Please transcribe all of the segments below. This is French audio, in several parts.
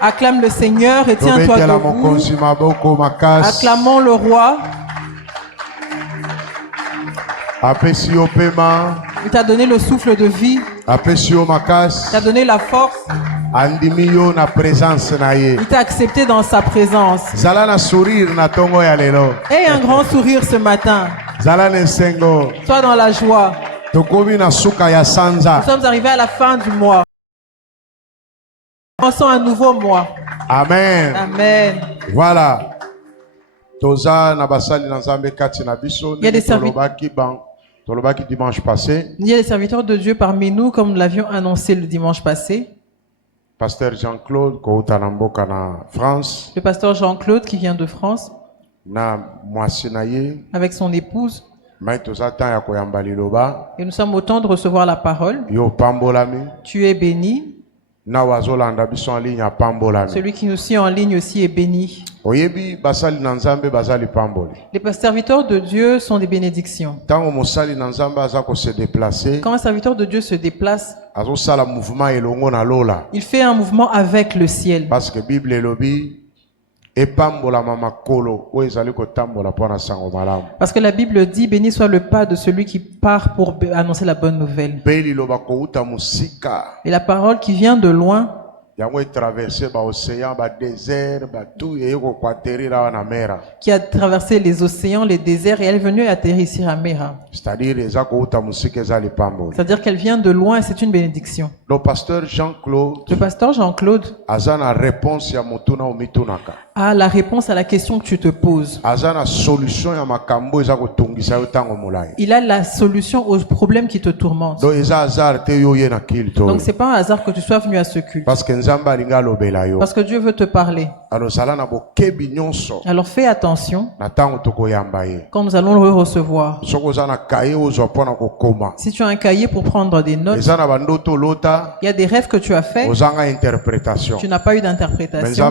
Acclame le Seigneur et tiens-toi debout. Acclamons le roi. Il t'a donné le souffle de vie. Il t'a donné la force. Il t'a accepté dans sa présence. Aie un grand sourire ce matin. Sois dans la joie. Nous sommes arrivés à la fin du mois. Nous commençons un nouveau mois. Amen. Amen. Voilà. Il y a des dimanche passé. Il y a des serviteurs de Dieu parmi nous, comme nous l'avions annoncé le dimanche passé. Pasteur Jean-Claude, France. Le pasteur Jean-Claude qui vient de France. Avec son épouse. Et nous sommes au temps de recevoir la parole. Tu es béni. Celui qui nous suit en ligne aussi est béni. Les serviteurs de Dieu sont des bénédictions. Quand un serviteur de Dieu se déplace, il fait un mouvement avec le ciel. Parce que la Bible est Parce que la Bible dit, béni soit le pas de celui qui part pour annoncer la bonne nouvelle. Et la parole qui vient de loin, qui a traversé les océans, les déserts, et elle est venue atterrir ici à Mera. C'est-à-dire qu'elle vient de loin et c'est une bénédiction. Le pasteur Jean-Claude a la réponse à la question que tu te poses. Il a la solution aux problèmes qui te tourmentent. Donc c'est pas un hasard que tu sois venu à ce culte. Parce que Dieu veut te parler. Alors fais attention quand nous allons le recevoir. Si tu as un cahier pour prendre des notes, il y a des rêves que tu as faits. Tu n'as pas eu d'interprétation.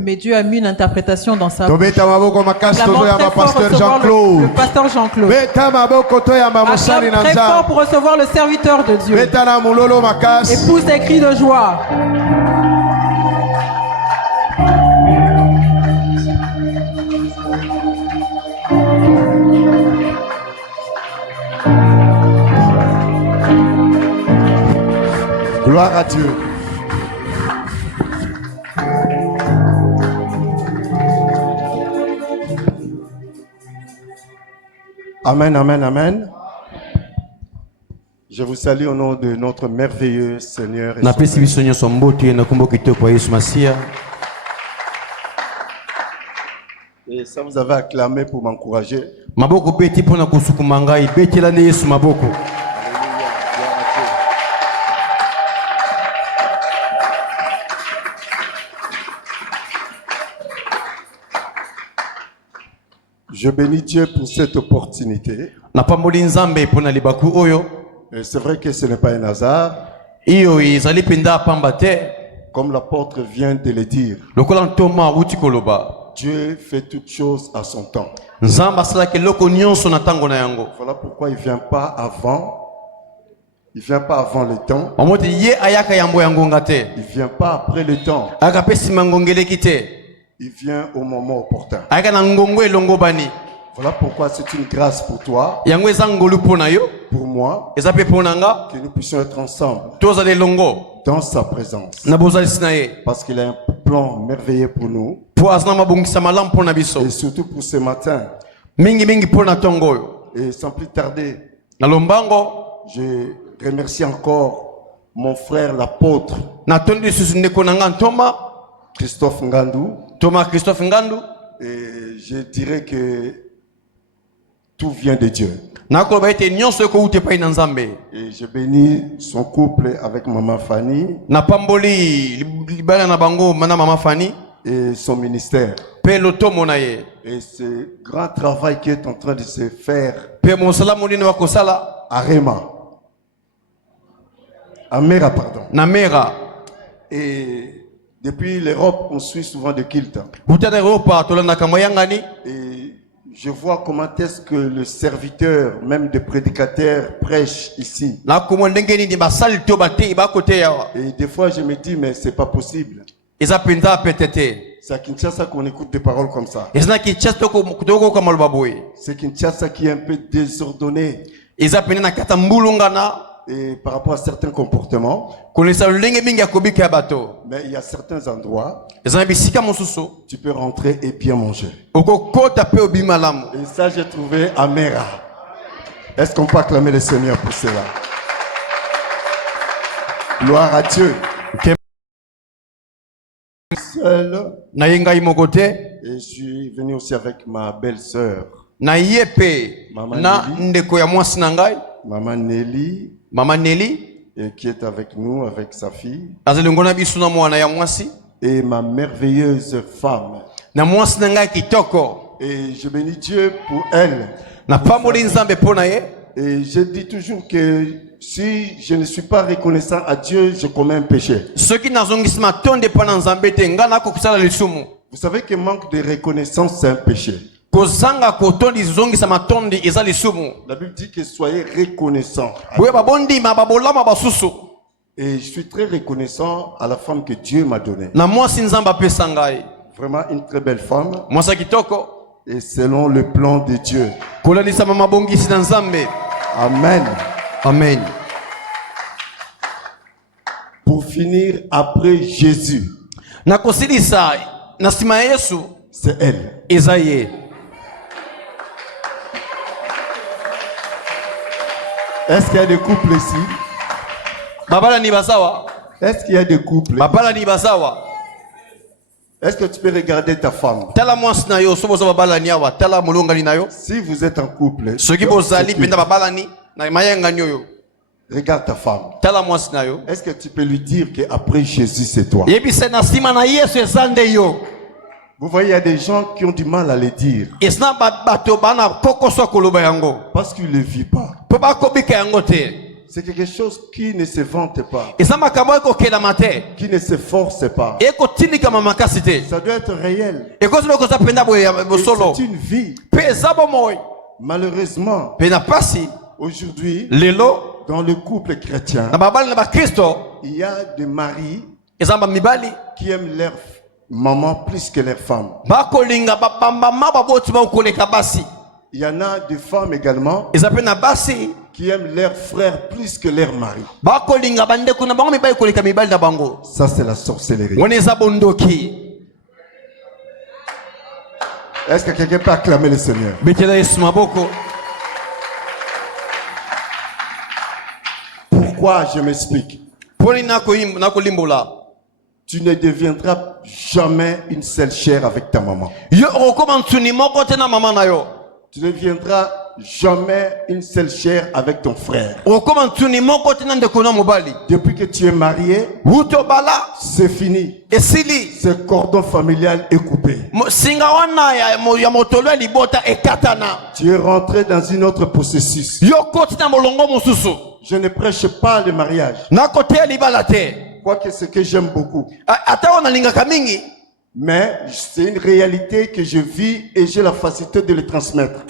Mais Dieu a mis une interprétation dans sa bouche. Le pasteur Jean-Claude. Acclame très fort pour recevoir le serviteur de Dieu. Et pousse des cris de joie. Gloire à Dieu. Amen, amen, amen. Je vous salue au nom de notre merveilleux Seigneur et Et ça vous avez acclamé pour m'encourager. Je bénis Dieu pour cette opportunité. Et c'est vrai que ce n'est pas un hasard. Comme l'apôtre vient de le dire. Dieu fait toutes choses à son temps. Voilà pourquoi il ne vient pas avant. Il ne vient pas avant le temps. Il ne vient pas après le temps. Il vient au moment opportun. Voilà pourquoi c'est une grâce pour toi, pour moi, que nous puissions être ensemble dans sa présence. Parce qu'il a un plan merveilleux pour nous. Et surtout pour ce matin. Et sans plus tarder, je remercie encore mon frère l'apôtre Christophe Ngandou. Et je dirais que tout vient de Dieu. Et je bénis son couple avec Maman Fanny et son ministère. Et ce grand travail qui est en train de se faire à Rema. À Mera, pardon. Et depuis l'Europe, on suit souvent de culte. Et Je vois comment est-ce que le serviteur, même de prédicateur, prêche ici. Et des fois, je me dis, mais c'est pas possible. C'est à Kinshasa qu'on écoute des paroles comme ça. C'est Kinshasa qui est un peu désordonné. Et par rapport à certains comportements, mais il y a certains endroits, tu peux rentrer et bien manger. Et ça, j'ai trouvé à Mera. Est-ce qu'on peut acclamer le Seigneur pour cela? Gloire à Dieu. Seul. Et je suis venu aussi avec ma belle-sœur. Maman Nelly, qui est avec nous, avec sa fille. Et ma merveilleuse femme. Et je bénis Dieu pour elle. Et je dis toujours que si je ne suis pas reconnaissant à Dieu, je commets un péché. Vous savez que manque de reconnaissance, c'est un péché. La Bible dit que soyez reconnaissants. Et je suis très reconnaissant à la femme que Dieu m'a donnée. Vraiment une très belle femme. Et selon le plan de Dieu. Amen. Amen. Pour finir, après Jésus, c'est elle. Est-ce qu'il y a des couples ici? Est-ce qu'il y a des couples? Est-ce que tu peux regarder ta femme? Si vous êtes en couple, regarde ta femme. Est-ce que tu peux lui dire qu'après Jésus, c'est toi? Vous voyez, il y a des gens qui ont du mal à le dire. Parce qu'ils ne le vivent pas. C'est quelque chose qui ne se vante pas. Qui ne se force pas. Ça doit être réel. C'est une vie. Malheureusement, aujourd'hui, dans le couple chrétien, il y a des maris qui aiment leur maman plus que leur femme. Il y en a des femmes également qui aiment leurs frères plus que leur mari. Ça, c'est la sorcellerie. Est-ce que quelqu'un peut acclamer le Seigneur? Pourquoi? Je m'explique. Tu ne deviendras jamais une seule chair avec ta maman. Tu ne deviendras jamais une seule chair avec ton frère. Depuis que tu es marié, c'est fini. Ce cordon familial est coupé. Tu es rentré dans une autre processus. Je ne prêche pas le mariage. Quoique ce que j'aime beaucoup. Mais c'est une réalité que je vis et j'ai la facilité de le transmettre.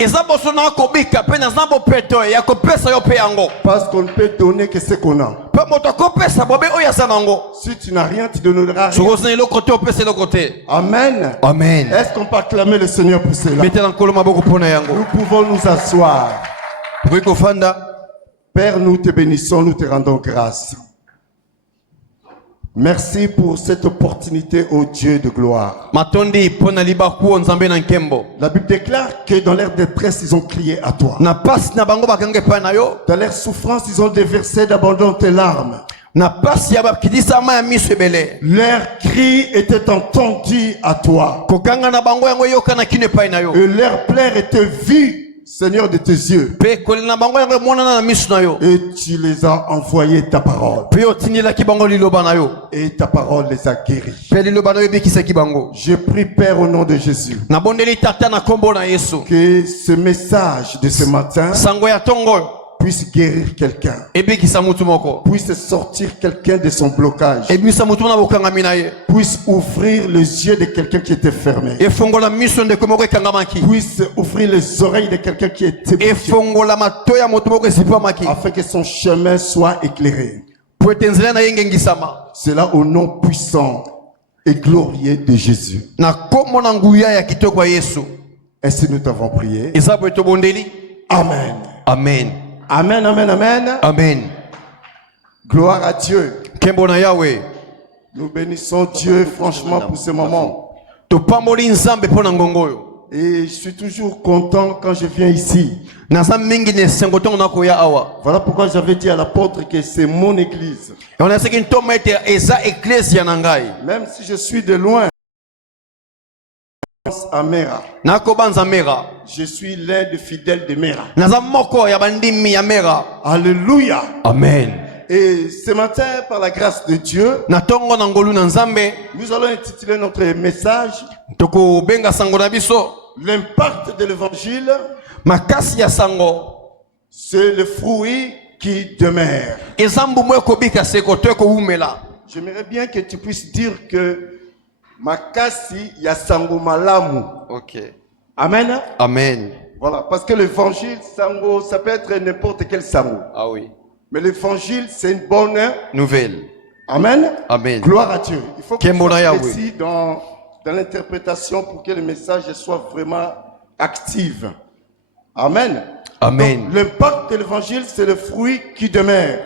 Parce qu'on ne peut donner que ce qu'on a. Si tu n'as rien, tu donneras rien. Amen. Amen. Est-ce qu'on peut acclamer le Seigneur pour cela? Nous pouvons nous asseoir. Père, nous te bénissons, nous te rendons grâce. Merci pour cette opportunité, ô Dieu de gloire. La Bible déclare que dans leur détresse, ils ont crié à toi. Dans leur souffrance, ils ont déversé d'abondantes larmes. Leur cri était entendu à toi. Et leur plaie était vue, Seigneur, de tes yeux. Et tu les as envoyé ta parole. Et ta parole les a guéris. Je prie, Père, au nom de Jésus, que ce message de ce matin puisse guérir quelqu'un, puisse sortir quelqu'un de son blocage, puisse ouvrir les yeux de quelqu'un qui était fermé, puisse ouvrir les oreilles de quelqu'un qui était bouché, afin que son chemin soit éclairé. C'est là au nom puissant et glorieux de Jésus. Ainsi nous t'avons prié. Amen. Amen. Amen, amen, amen. Amen. Gloire à Dieu. Nous bénissons Dieu franchement pour ce moment. Et je suis toujours content quand je viens ici. Voilà pourquoi j'avais dit à l'apôtre que c'est mon église. Même si je suis de loin, à Mera. Je suis l'un des fidèles de Mera. Alléluia. Amen. Et ce matin, par la grâce de Dieu, nous allons intituler notre message l'impact de l'évangile. C'est le fruit qui demeure. J'aimerais bien que tu puisses dire que Makasi ya sango malamu. Ok. Amen. Amen. Voilà, parce que l'évangile sango, ça peut être n'importe quel sango. Ah oui. Mais l'évangile, c'est une bonne nouvelle. Amen. Amen. Gloire à Dieu. Il faut que tu sois précis dans l'interprétation pour que le message soit vraiment actif. Amen. Amen. L'impact de l'évangile, c'est le fruit qui demeure.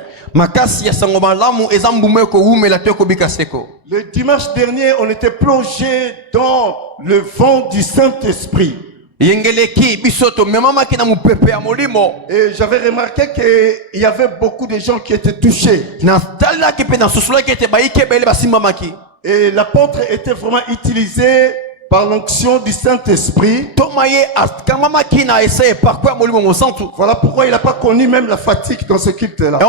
Le dimanche dernier, on était plongé dans le vent du Saint-Esprit. Et j'avais remarqué qu'il y avait beaucoup de gens qui étaient touchés. Et l'apôtre était vraiment utilisé par l'onction du Saint-Esprit. Voilà pourquoi il n'a pas connu même la fatigue dans ce culte-là.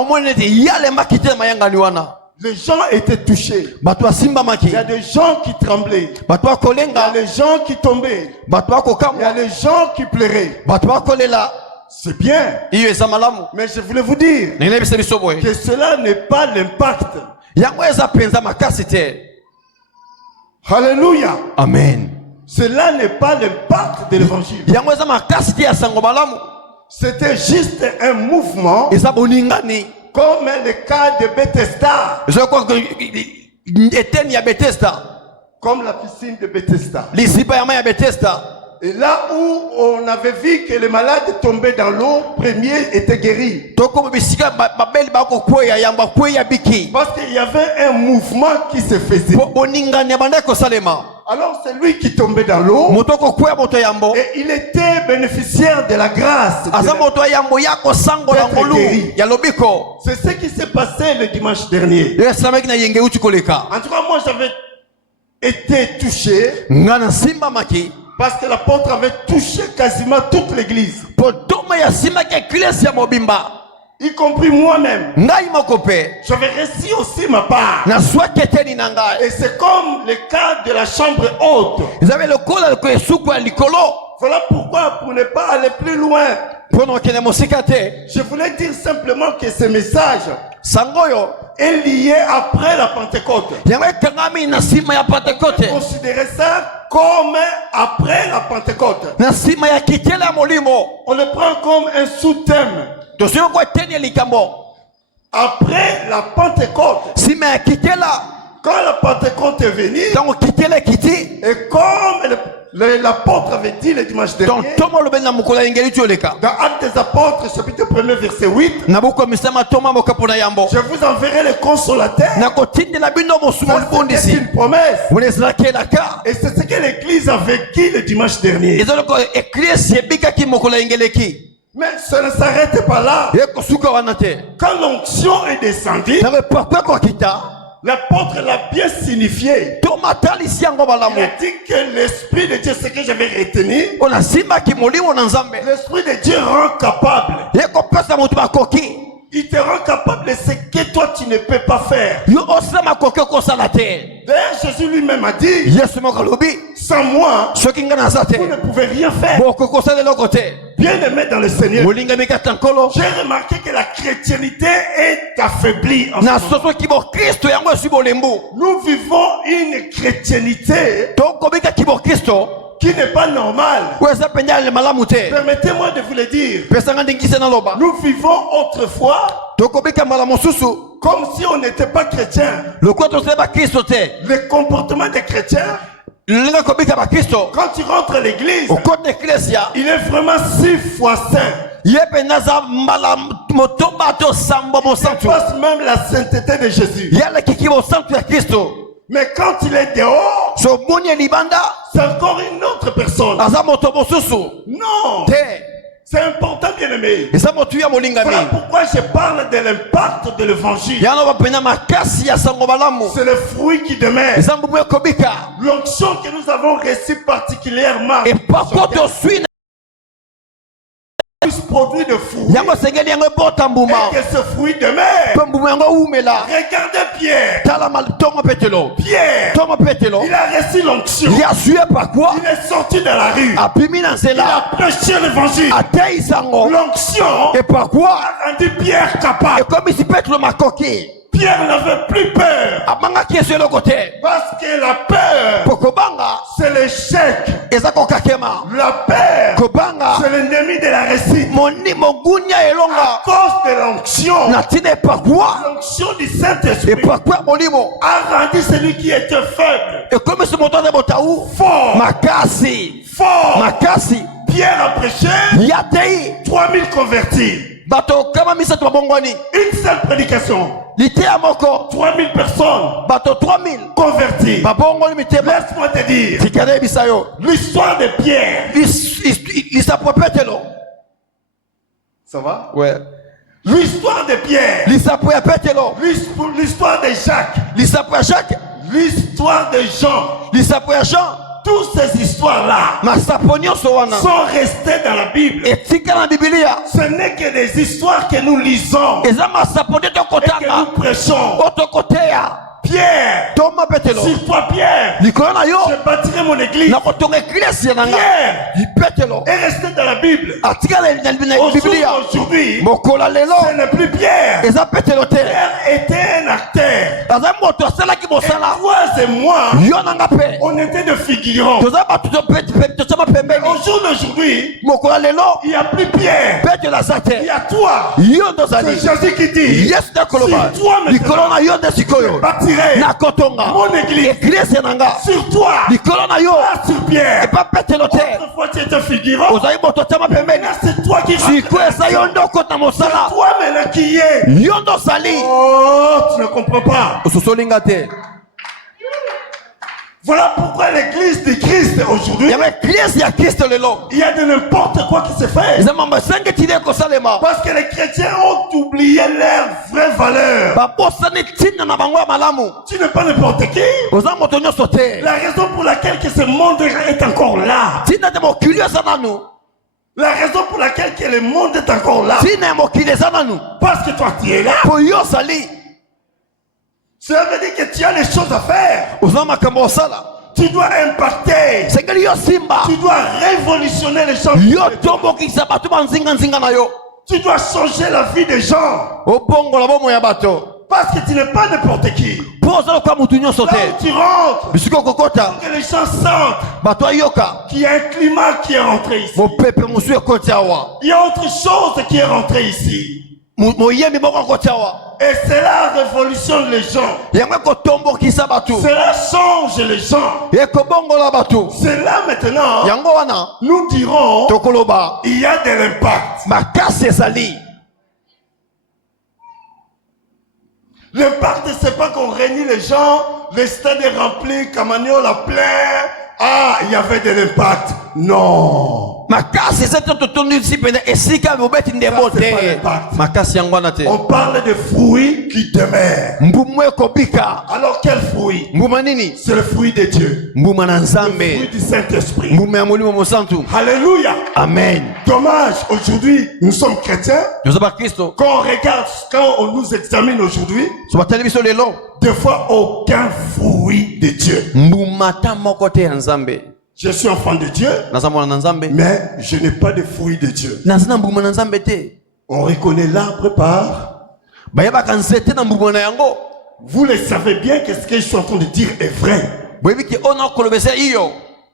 Les gens étaient touchés. Il y a des gens qui tremblaient. Il y a des gens qui tombaient. Il y a des gens qui pleuraient. C'est bien. Mais je voulais vous dire que cela n'est pas l'impact. Alléluia. Amen. Cela n'est pas l'impact de l'évangile. C'était juste un mouvement comme le cas de Bethesda. Comme la piscine de Bethesda. Et là où on avait vu que les malades tombaient dans l'eau, premier était guéri. Parce qu'il y avait un mouvement qui se faisait. Alors c'est lui qui tombait dans l'eau. Et il était bénéficiaire de la grâce. C'est ce qui s'est passé le dimanche dernier. En tout cas, moi j'avais été touché. Parce que l'apôtre avait touché quasiment toute l'église. Y compris moi-même. J'avais reçu aussi ma part. Et c'est comme le cas de la chambre haute. Voilà pourquoi, pour ne pas aller plus loin, je voulais dire simplement que ce message est lié après la Pentecôte. Considérez ça comme après la Pentecôte. On le prend comme un sous-thème. Après la Pentecôte. Quand la Pentecôte est venue, et comme l'apôtre avait dit le dimanche dernier, dans Actes des Apôtres, chapitre 1, verset 8, je vous enverrai le consolateur. C'est une promesse. Et c'est ce que l'église a vécu le dimanche dernier. Mais ça ne s'arrête pas là. Quand l'onction est descendue, l'apôtre l'a bien signifié. Il a dit que l'Esprit de Dieu, ce que j'avais retenu, l'Esprit de Dieu rend capable. Il te rend capable de ce que toi tu ne peux pas faire. D'ailleurs, Jésus lui-même a dit, Sans moi, vous ne pouvez rien faire. Bien-aimé dans le Seigneur, j'ai remarqué que la chrétienté est affaiblie en ce moment. Nous vivons une chrétienté qui n'est pas normale. Permettez-moi de vous le dire. Nous vivons autrefois comme si on n'était pas chrétien. Le comportement des chrétiens, quand tu rentres à l'église, il est vraiment 6 fois saint. Il passe même la sainteté de Jésus. Mais quand il est dehors, c'est encore une autre personne. Non. C'est important, bien aimé. Voilà pourquoi je parle de l'impact de l'évangile. C'est le fruit qui demeure. L'onction que nous avons reçue particulièrement produit de fruits. Et que ce fruit demeure. Regardez Pierre. Pierre, il a reçu l'onction. Il est sorti de la rue. Il a prêché l'évangile. L'onction a rendu Pierre capable. Pierre n'avait plus peur. Parce que la peur, c'est l'échec. La peur, c'est l'ennemi de la réussite. À cause de l'onction, l'onction du Saint-Esprit a rendu celui qui était faible fort. Pierre a prêché 3000 convertis. Une seule prédication. 3000 personnes converties. Laisse-moi te dire l'histoire de Pierre. Ça va? Ouais. L'histoire de Pierre. L'histoire de Jacques. L'histoire de Jean. Toutes ces histoires-là sont restées dans la Bible. Ce n'est que des histoires que nous lisons et que nous prêchons. Pierre, sur toi Pierre, je bâtirai mon église. Pierre est resté dans la Bible. Aujourd'hui, ce n'est plus Pierre. Pierre était un acteur. Et toi et moi, on était de figurants. Au jour d'aujourd'hui, il n'y a plus Pierre. Il y a toi. C'est Jésus qui dit, si toi maintenant, je bâtirai mon église sur toi, pas sur Pierre. Autrefois tu étais figurant. Maintenant c'est toi qui c'est toi maintenant qui est. Oh, tu ne comprends pas. Voilà pourquoi l'église de Christ aujourd'hui, il y a de n'importe quoi qui se fait. Parce que les chrétiens ont oublié leur vraie valeur. Tu n'es pas n'importe qui. La raison pour laquelle que ce monde est encore là, la raison pour laquelle que le monde est encore là, parce que toi tu es là. Cela veut dire que tu as les choses à faire. Tu dois impacter. Tu dois révolutionner les choses. Tu dois changer la vie des gens. Parce que tu n'es pas n'importe qui. Là où tu rentres, que les gens sentent qu'il y a un climat qui est rentré ici. Il y a autre chose qui est rentré ici. Et cela révolutionne les gens. Cela change les gens. Cela maintenant, nous dirons, il y a de l'impact. L'impact, c'est pas qu'on réunit les gens, les stades est rempli, Camagnon l'a plein. Ah, il y avait de l'impact. Non. On parle de fruits qui demeurent. Alors quel fruit? C'est le fruit de Dieu. Le fruit du Saint-Esprit. Alléluia. Amen. Dommage, aujourd'hui, nous sommes chrétiens. Quand on regarde, quand on nous examine aujourd'hui, des fois aucun fruit de Dieu. Je suis enfant de Dieu, mais je n'ai pas de fruits de Dieu. On reconnaît l'arbre par... Vous le savez bien que ce que je suis en train de dire est vrai.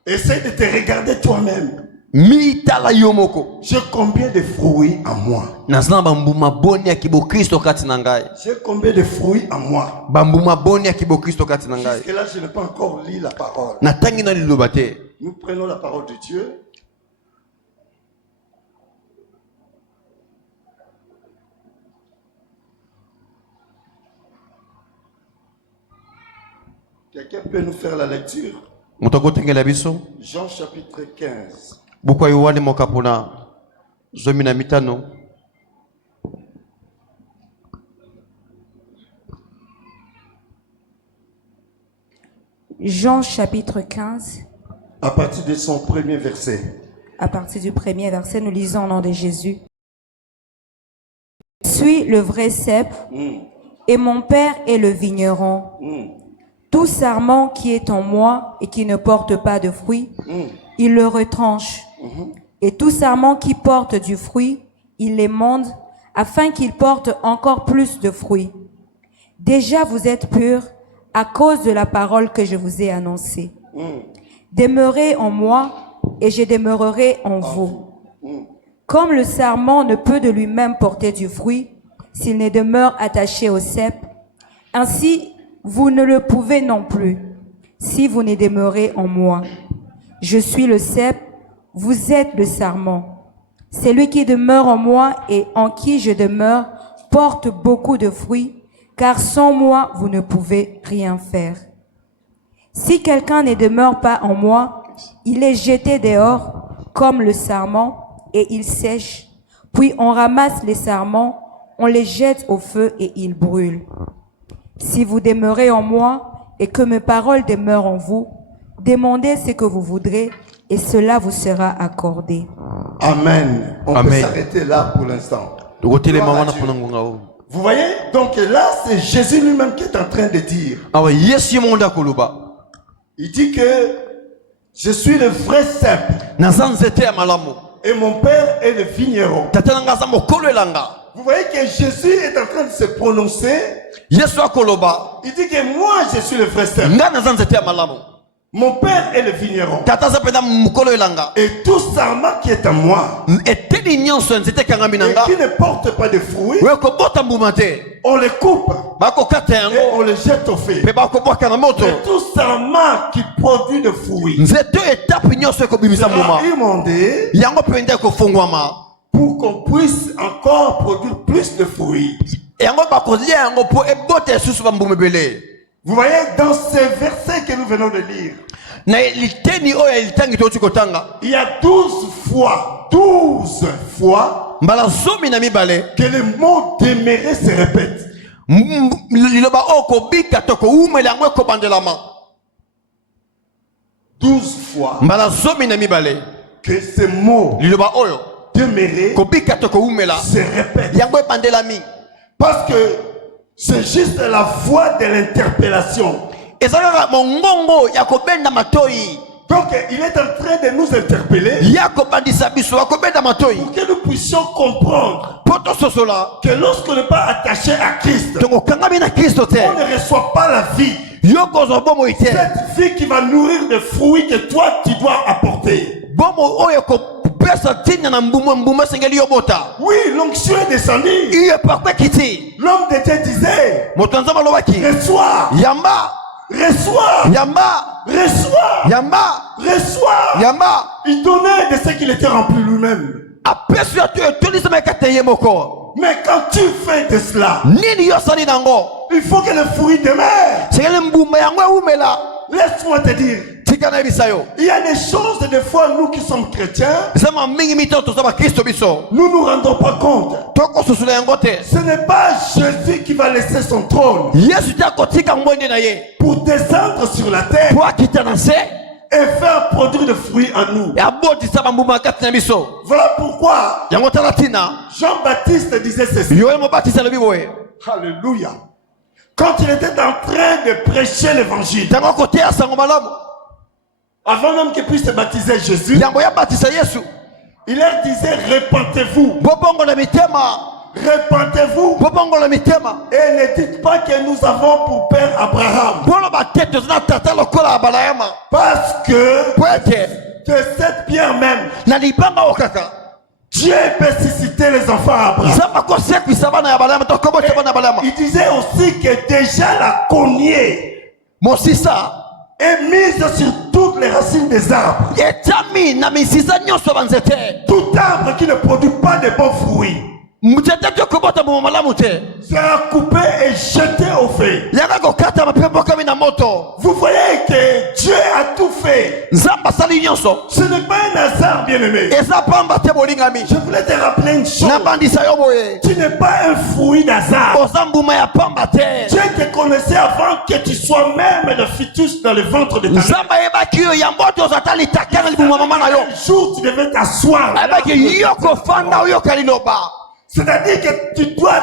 Essaye de te regarder toi-même. J'ai combien de fruits en moi? J'ai combien de fruits en moi? Jusque là, je n'ai pas encore lu la parole. Nous prenons la parole de Dieu. Quelqu'un peut nous faire la lecture? Jean chapitre 15. Jean chapitre 15. À partir de son premier verset. À partir du premier verset, nous lisons au nom de Jésus. Je suis le vrai cep et mon Père est le vigneron. Tout sarment qui est en moi et qui ne porte pas de fruit, il le retranche. Et tout sarment qui porte du fruit, il l'émonde afin qu'il porte encore plus de fruits. Déjà vous êtes purs à cause de la parole que je vous ai annoncée. Demeurez en moi et je demeurerai en vous. Comme le sarment ne peut de lui-même porter du fruit s'il ne demeure attaché au cep, ainsi vous ne le pouvez non plus si vous ne demeurez en moi. Je suis le cep, vous êtes le sarment. Celui qui demeure en moi et en qui je demeure porte beaucoup de fruits, car sans moi vous ne pouvez rien faire. Si quelqu'un ne demeure pas en moi, il est jeté dehors comme le sarment et il sèche. Puis on ramasse les sarments, on les jette au feu et ils brûlent. Si vous demeurez en moi et que mes paroles demeurent en vous, demandez ce que vous voudrez et cela vous sera accordé. Amen. On peut s'arrêter là pour l'instant. Vous voyez? Donc là, c'est Jésus lui-même qui est en train de dire. Il dit que je suis le vrai cep. Et mon Père est le vigneron. Vous voyez que Jésus est en train de se prononcer. Il dit que moi je suis le vrai cep. Mon Père est le vigneron. Et tout sarment qui est en moi et qui ne porte pas de fruits, on le coupe et on le jette au feu. Et tout sarment qui produit de fruits sera immondé pour qu'on puisse encore produire plus de fruits. Vous voyez, dans ces versets que nous venons de lire, il y a 12 fois que le mot demeurer se répète. 12 fois que ce mot demeurer se répète. Parce que c'est juste la voix de l'interpellation. Donc il est en train de nous interpeller pour que nous puissions comprendre que lorsqu'on n'est pas attaché à Christ, on ne reçoit pas la vie. Cette vie qui va nourrir des fruits que toi tu dois apporter. Oui, l'onction est descendue. L'homme de Dieu disait, reçois, reçois. Il donnait de ce qu'il était rempli lui-même. Mais quand tu fais de cela, il faut que le fruit demeure. Laisse-moi te dire, il y a des choses, des fois, nous qui sommes chrétiens, nous nous rendons pas compte. Ce n'est pas Jésus qui va laisser son trône pour descendre sur la terre et faire produire des fruits en nous. Voilà pourquoi Jean-Baptiste disait ceci. Alléluia. Quand il était en train de prêcher l'évangile, Avant même qu'ils puissent baptiser Jésus, il leur disait repentez-vous. Repentez-vous et ne dites pas que nous avons pour père Abraham. Parce que de cette pierre même, Dieu peut susciter les enfants à Abraham. Il disait aussi que déjà la cognée est mise sur toutes les racines des arbres. Tout arbre qui ne produit pas de bons fruits sera coupé et jeté au feu. Vous voyez que Dieu a tout fait. Ce n'est pas un hasard, bien-aimé. Je voulais te rappeler une chose. Tu n'es pas un fruit d'hasard. Dieu te connaissait avant que tu sois même le fœtus dans le ventre de ta mère. Un jour, tu devais t'asseoir. C'est-à-dire que tu dois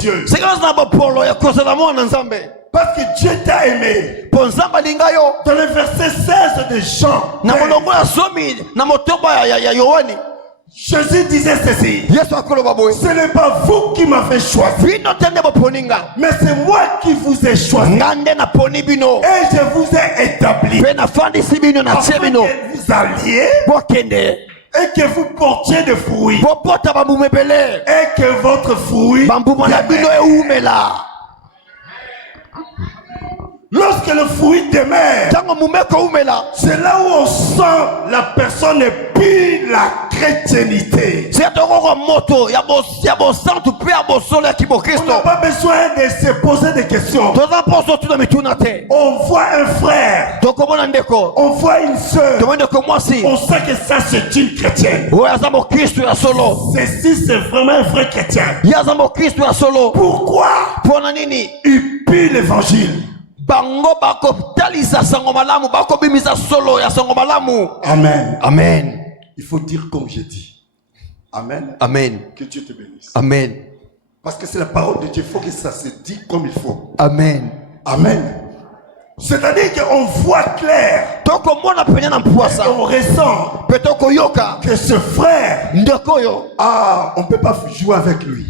Dieu. Parce que Dieu t'a aimé. Dans le verset 16 de Jean, Jésus disait ceci. Ce n'est pas vous qui m'avez choisi, mais c'est moi qui vous ai choisi. Et je vous ai établi afin que vous alliez et que vous portiez des fruits, et que votre fruit lorsque le fruit demeure, c'est là où on sent la personne et puis la chrétiennité. On n'a pas besoin de se poser des questions. On voit un frère, on voit une soeur, on sait que ça c'est une chrétienne. Ceci c'est vraiment un vrai chrétien. Pourquoi? Il pue l'évangile. Amen. Amen. Il faut dire comme j'ai dit. Amen. Amen. Que Dieu te bénisse. Amen. Parce que c'est la parole de Dieu. Il faut que ça se dise comme il faut. Amen. Amen. C'est-à-dire qu'on voit clair. Et on ressent que ce frère, on ne peut pas jouer avec lui.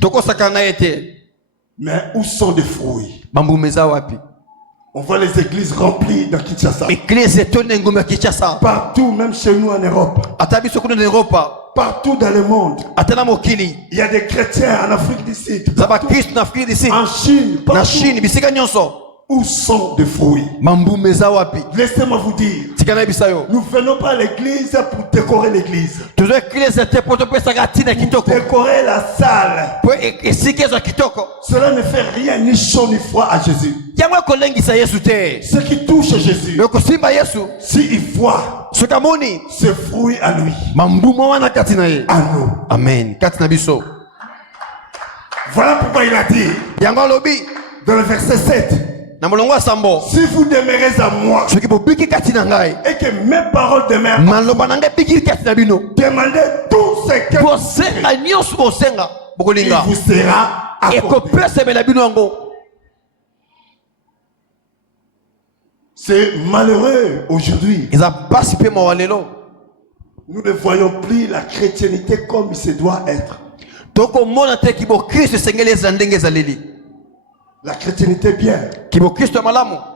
Mais où sont les fruits? On voit les églises remplies dans Kinshasa. Partout, même chez nous en Europe. Partout dans le monde. Il y a des chrétiens en Afrique du Sud. En Chine. Partout. Où sont les fruits? Laissez-moi vous dire. Nous ne venons pas à l'église pour décorer l'église. Décorer la salle. Cela ne fait rien ni chaud ni froid à Jésus. Ce qui touche Jésus, s'il voit ce fruit à lui, à nous. Amen. Voilà pourquoi il a dit dans le verset 7. Si vous demeurez à moi et que mes paroles demeurent, demandez tout ce que il vous sera accordé. C'est malheureux aujourd'hui. Nous ne voyons plus la chrétienté comme il se doit être. La chrétienté est bien.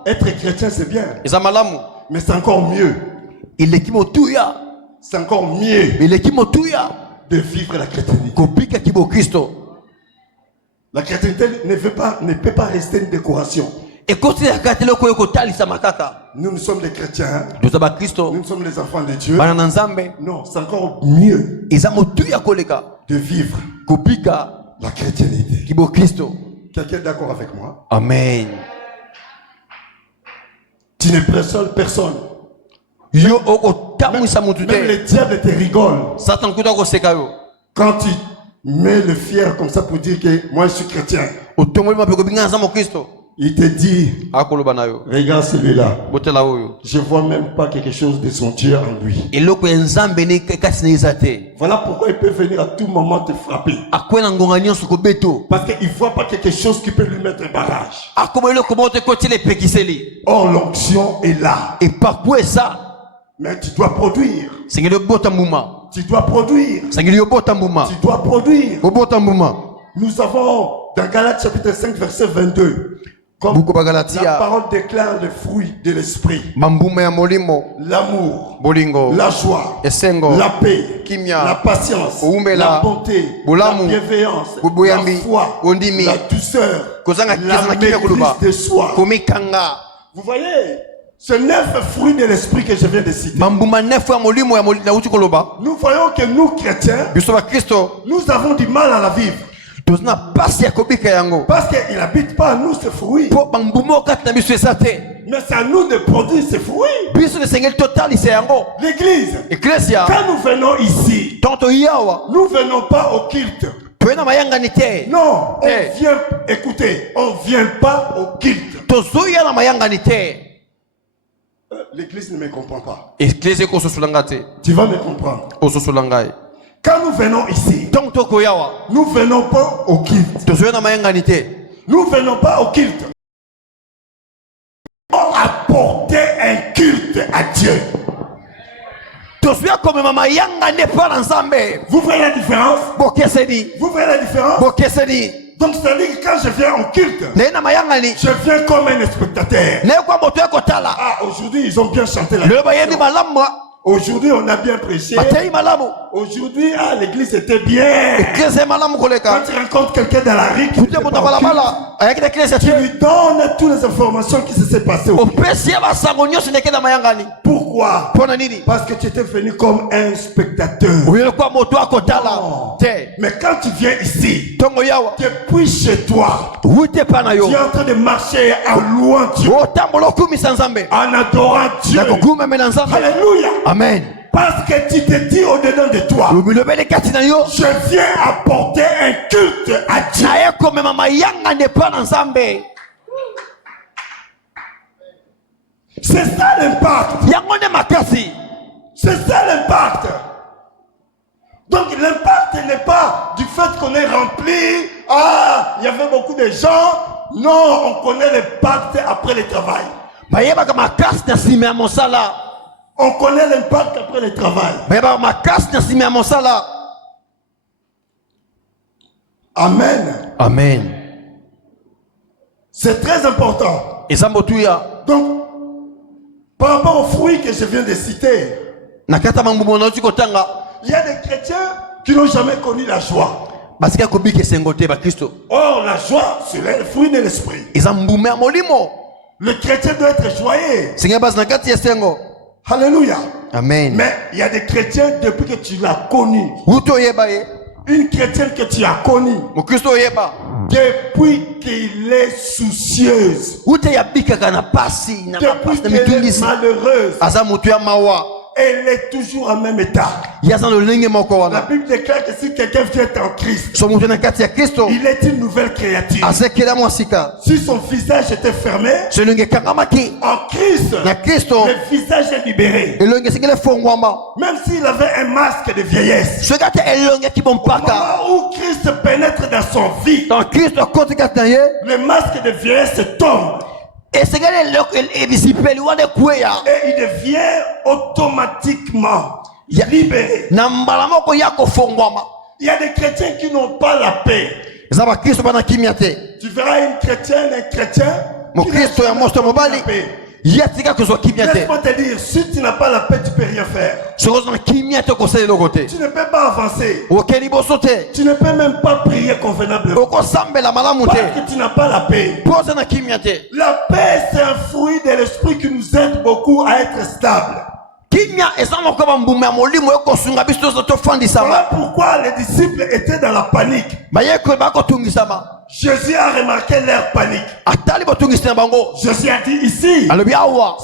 Être chrétien c'est bien. Mais c'est encore mieux. C'est encore mieux de vivre la chrétienté. La chrétienté ne peut pas rester une décoration. Nous sommes des chrétiens. Nous sommes les enfants de Dieu. Non, c'est encore mieux de vivre la chrétienté. Quelqu'un est d'accord avec moi? Amen. Tu n'impressionnes personne. Même le diable te rigole. Quand tu mets le fier comme ça pour dire que moi je suis chrétien. Il te dit, regarde celui-là. Je vois même pas quelque chose de son Dieu en lui. Voilà pourquoi il peut venir à tout moment te frapper. Parce qu'il ne voit pas quelque chose qui peut lui mettre un barrage. Or, l'onction est là. Mais tu dois produire. Tu dois produire. Tu dois produire. Nous avons dans Galates chapitre 5 verset 22. Comme la parole déclare les fruits de l'esprit. L'amour, la joie, la paix, la patience, la bonté, la bienveillance, la foi, la douceur, la maîtrise de soi. Vous voyez, ce 9 fruits de l'esprit que je viens de citer. Nous voyons que nous chrétiens, nous avons du mal à la vivre. Parce qu'il n'habite pas à nous ce fruit. Mais c'est à nous de produire ces fruits. L'église, quand nous venons ici, nous ne venons pas au culte. Non, on vient, écoutez, on ne vient pas au culte. L'église ne me comprend pas. Tu vas me comprendre. Quand nous venons ici, nous ne venons pas au culte. Nous ne venons pas au culte. On apporter un culte à Dieu. Vous voyez la différence? Vous voyez la différence? Donc c'est-à-dire que quand je viens au culte, je viens comme un spectateur. Ah, aujourd'hui ils ont bien chanté la chanson. Aujourd'hui, on a bien prêché. Aujourd'hui, l'église était bien. Quand tu rencontres quelqu'un dans la rue, tu lui donnes toutes les informations qui se sont passées. Pourquoi? Parce que tu étais venu comme un spectateur. Non. Mais quand tu viens ici, depuis chez toi, tu es en train de marcher en louant Dieu, en adorant Dieu. Alléluia. Amen. Parce que tu te dis au-dedans de toi, je viens apporter un culte à Dieu. C'est ça l'impact. C'est ça l'impact. Donc l'impact n'est pas du fait qu'on est rempli. Ah, il y avait beaucoup de gens. Non, on connaît l'impact après le travail. On connaît l'impact après le travail. Amen. Amen. C'est très important. Donc, par rapport aux fruits que je viens de citer, il y a des chrétiens qui n'ont jamais connu la joie. Or, la joie, c'est le fruit de l'esprit. Le chrétien doit être joyeux. Alléluia. Amen. Mais il y a des chrétiens depuis que tu l'as connu. Une chrétienne que tu as connue. Depuis qu'il est soucieuse. Depuis qu'elle est malheureuse. Elle est toujours en même état. La Bible déclare que si quelqu'un vient en Christ, il est une nouvelle créature. Si son visage était fermé, en Christ, le visage est libéré. Même s'il avait un masque de vieillesse, au moment où Christ pénètre dans son vie, le masque de vieillesse tombe. Et il devient automatiquement libéré. Il y a des chrétiens qui n'ont pas la paix. Tu verras une chrétienne, un chrétien qui n'a pas la paix. Laisse-moi te dire, si tu n'as pas la paix, tu ne peux rien faire. Tu ne peux pas avancer. Tu ne peux même pas prier convenablement. Parce que tu n'as pas la paix. La paix, c'est un fruit de l'esprit qui nous aide beaucoup à être stable. Voilà pourquoi les disciples étaient dans la panique. Jésus a remarqué leur panique. Jésus a dit ici,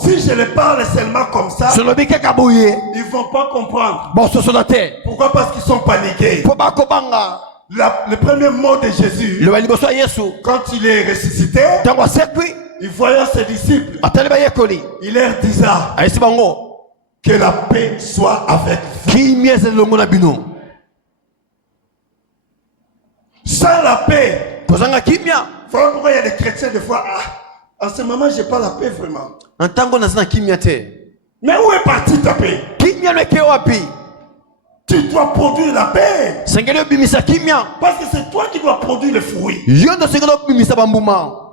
si je les parle seulement comme ça, ils ne vont pas comprendre. Pourquoi? Parce qu'ils sont paniqués. Le premier mot de Jésus, quand il est ressuscité, il voyait ses disciples. Il leur disait que la paix soit avec vous. Sans la paix, voilà pourquoi il y a des chrétiens des fois, en ce moment j'ai pas la paix vraiment. Mais où est partie ta paix? Tu dois produire la paix. Parce que c'est toi qui dois produire le fruit.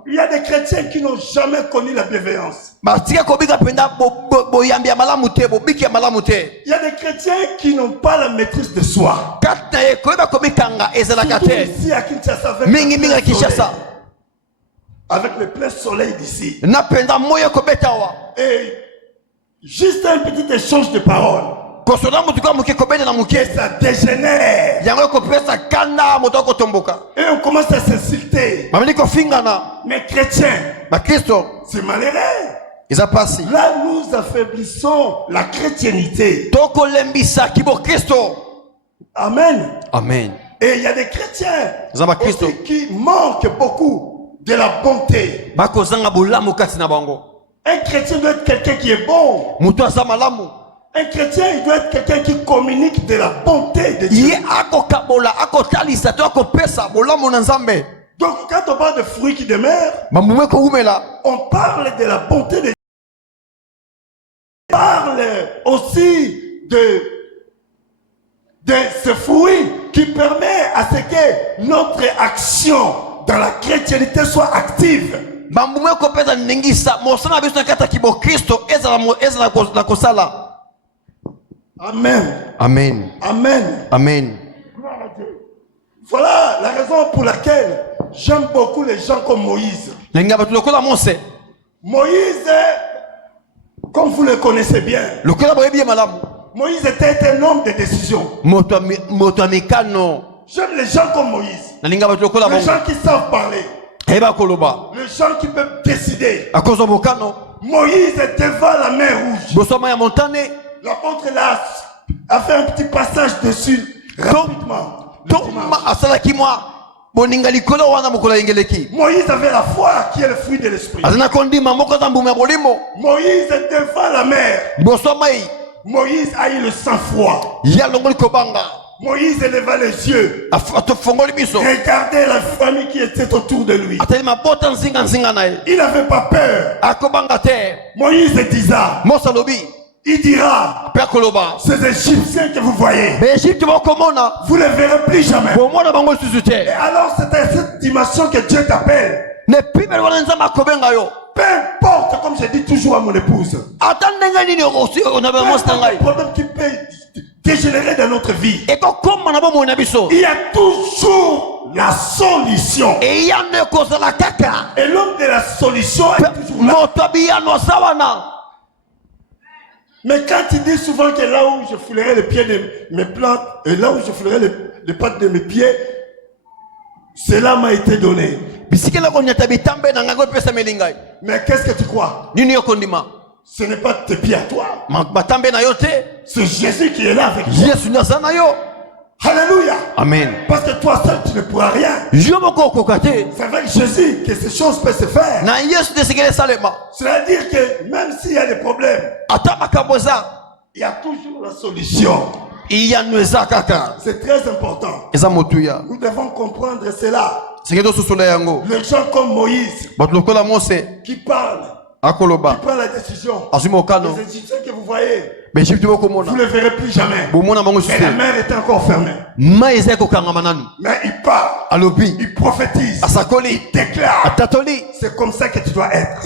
Il y a des chrétiens qui n'ont jamais connu la bienveillance. Il y a des chrétiens qui n'ont pas la maîtrise de soi. Surtout ici à Kinshasa, avec le plein soleil d'ici. Et juste un petit échange de paroles. Et ça dégénère. Et on commence à s'insulter. Mais chrétiens, c'est malheureux. Là, nous affaiblissons la chrétienté. Amen. Amen. Et il y a des chrétiens aussi qui manquent beaucoup de la bonté. Un chrétien doit être quelqu'un qui est bon. Un chrétien, il doit être quelqu'un qui communique de la bonté de Dieu. Donc, quand on parle de fruits qui demeurent, on parle de la bonté de Dieu. On parle aussi de ce fruit qui permet à ce que notre action dans la chrétienté soit active. Amen. Amen. Amen. Amen. Voilà la raison pour laquelle j'aime beaucoup les gens comme Moïse. Moïse, comme vous le connaissez bien, Moïse était un homme de décision. J'aime les gens comme Moïse. Les gens qui savent parler. Les gens qui peuvent décider. Moïse est devant la mer Rouge. L'apôtre là a fait un petit passage dessus rapidement. Moïse avait la foi qui est le fruit de l'esprit. Moïse est devant la mer. Moïse a eu le sang-froid. Moïse éleva les yeux. Regardez la famille qui était autour de lui. Il n'avait pas peur. Moïse disait, il dira, ces Égyptiens que vous voyez, vous ne les verrez plus jamais. Et alors c'est à cette dimension que Dieu t'appelle. Peu importe, comme je dis toujours à mon épouse, peu importe le problème qui peut dégénérer dans notre vie, il y a toujours la solution. Et l'homme de la solution est toujours là. Mais quand il dit souvent que là où je foulerai les pieds de mes plantes, et là où je foulerai les pattes de mes pieds, cela m'a été donné. Mais qu'est-ce que tu crois? Ce n'est pas tes pieds à toi. C'est Jésus qui est là avec toi. Alléluia. Amen. Parce que toi seul tu ne pourras rien. C'est avec Jésus que ces choses peuvent se faire. C'est-à-dire que même s'il y a des problèmes, il y a toujours la solution. C'est très important. Nous devons comprendre cela. Les gens comme Moïse qui parlent, qui prend la décision. Les Égyptiens que vous voyez, vous ne les verrez plus jamais. Mais la mer est encore fermée. Mais il parle, il prophétise, il déclare. C'est comme ça que tu dois être.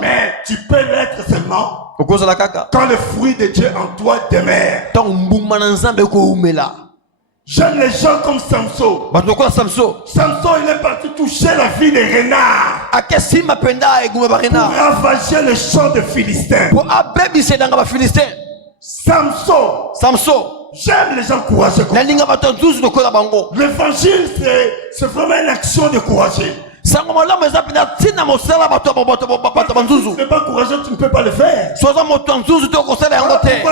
Mais tu peux l'être seulement quand le fruit de Dieu en toi demeure. J'aime les gens comme Samson. Samson, il est parti toucher la vie des renards pour ravager le champ de Philistins. Samson, j'aime les gens courageux comme ça. L'évangile, c'est vraiment une action de courageux. Si tu n'es pas courageux, tu ne peux pas le faire. Pourquoi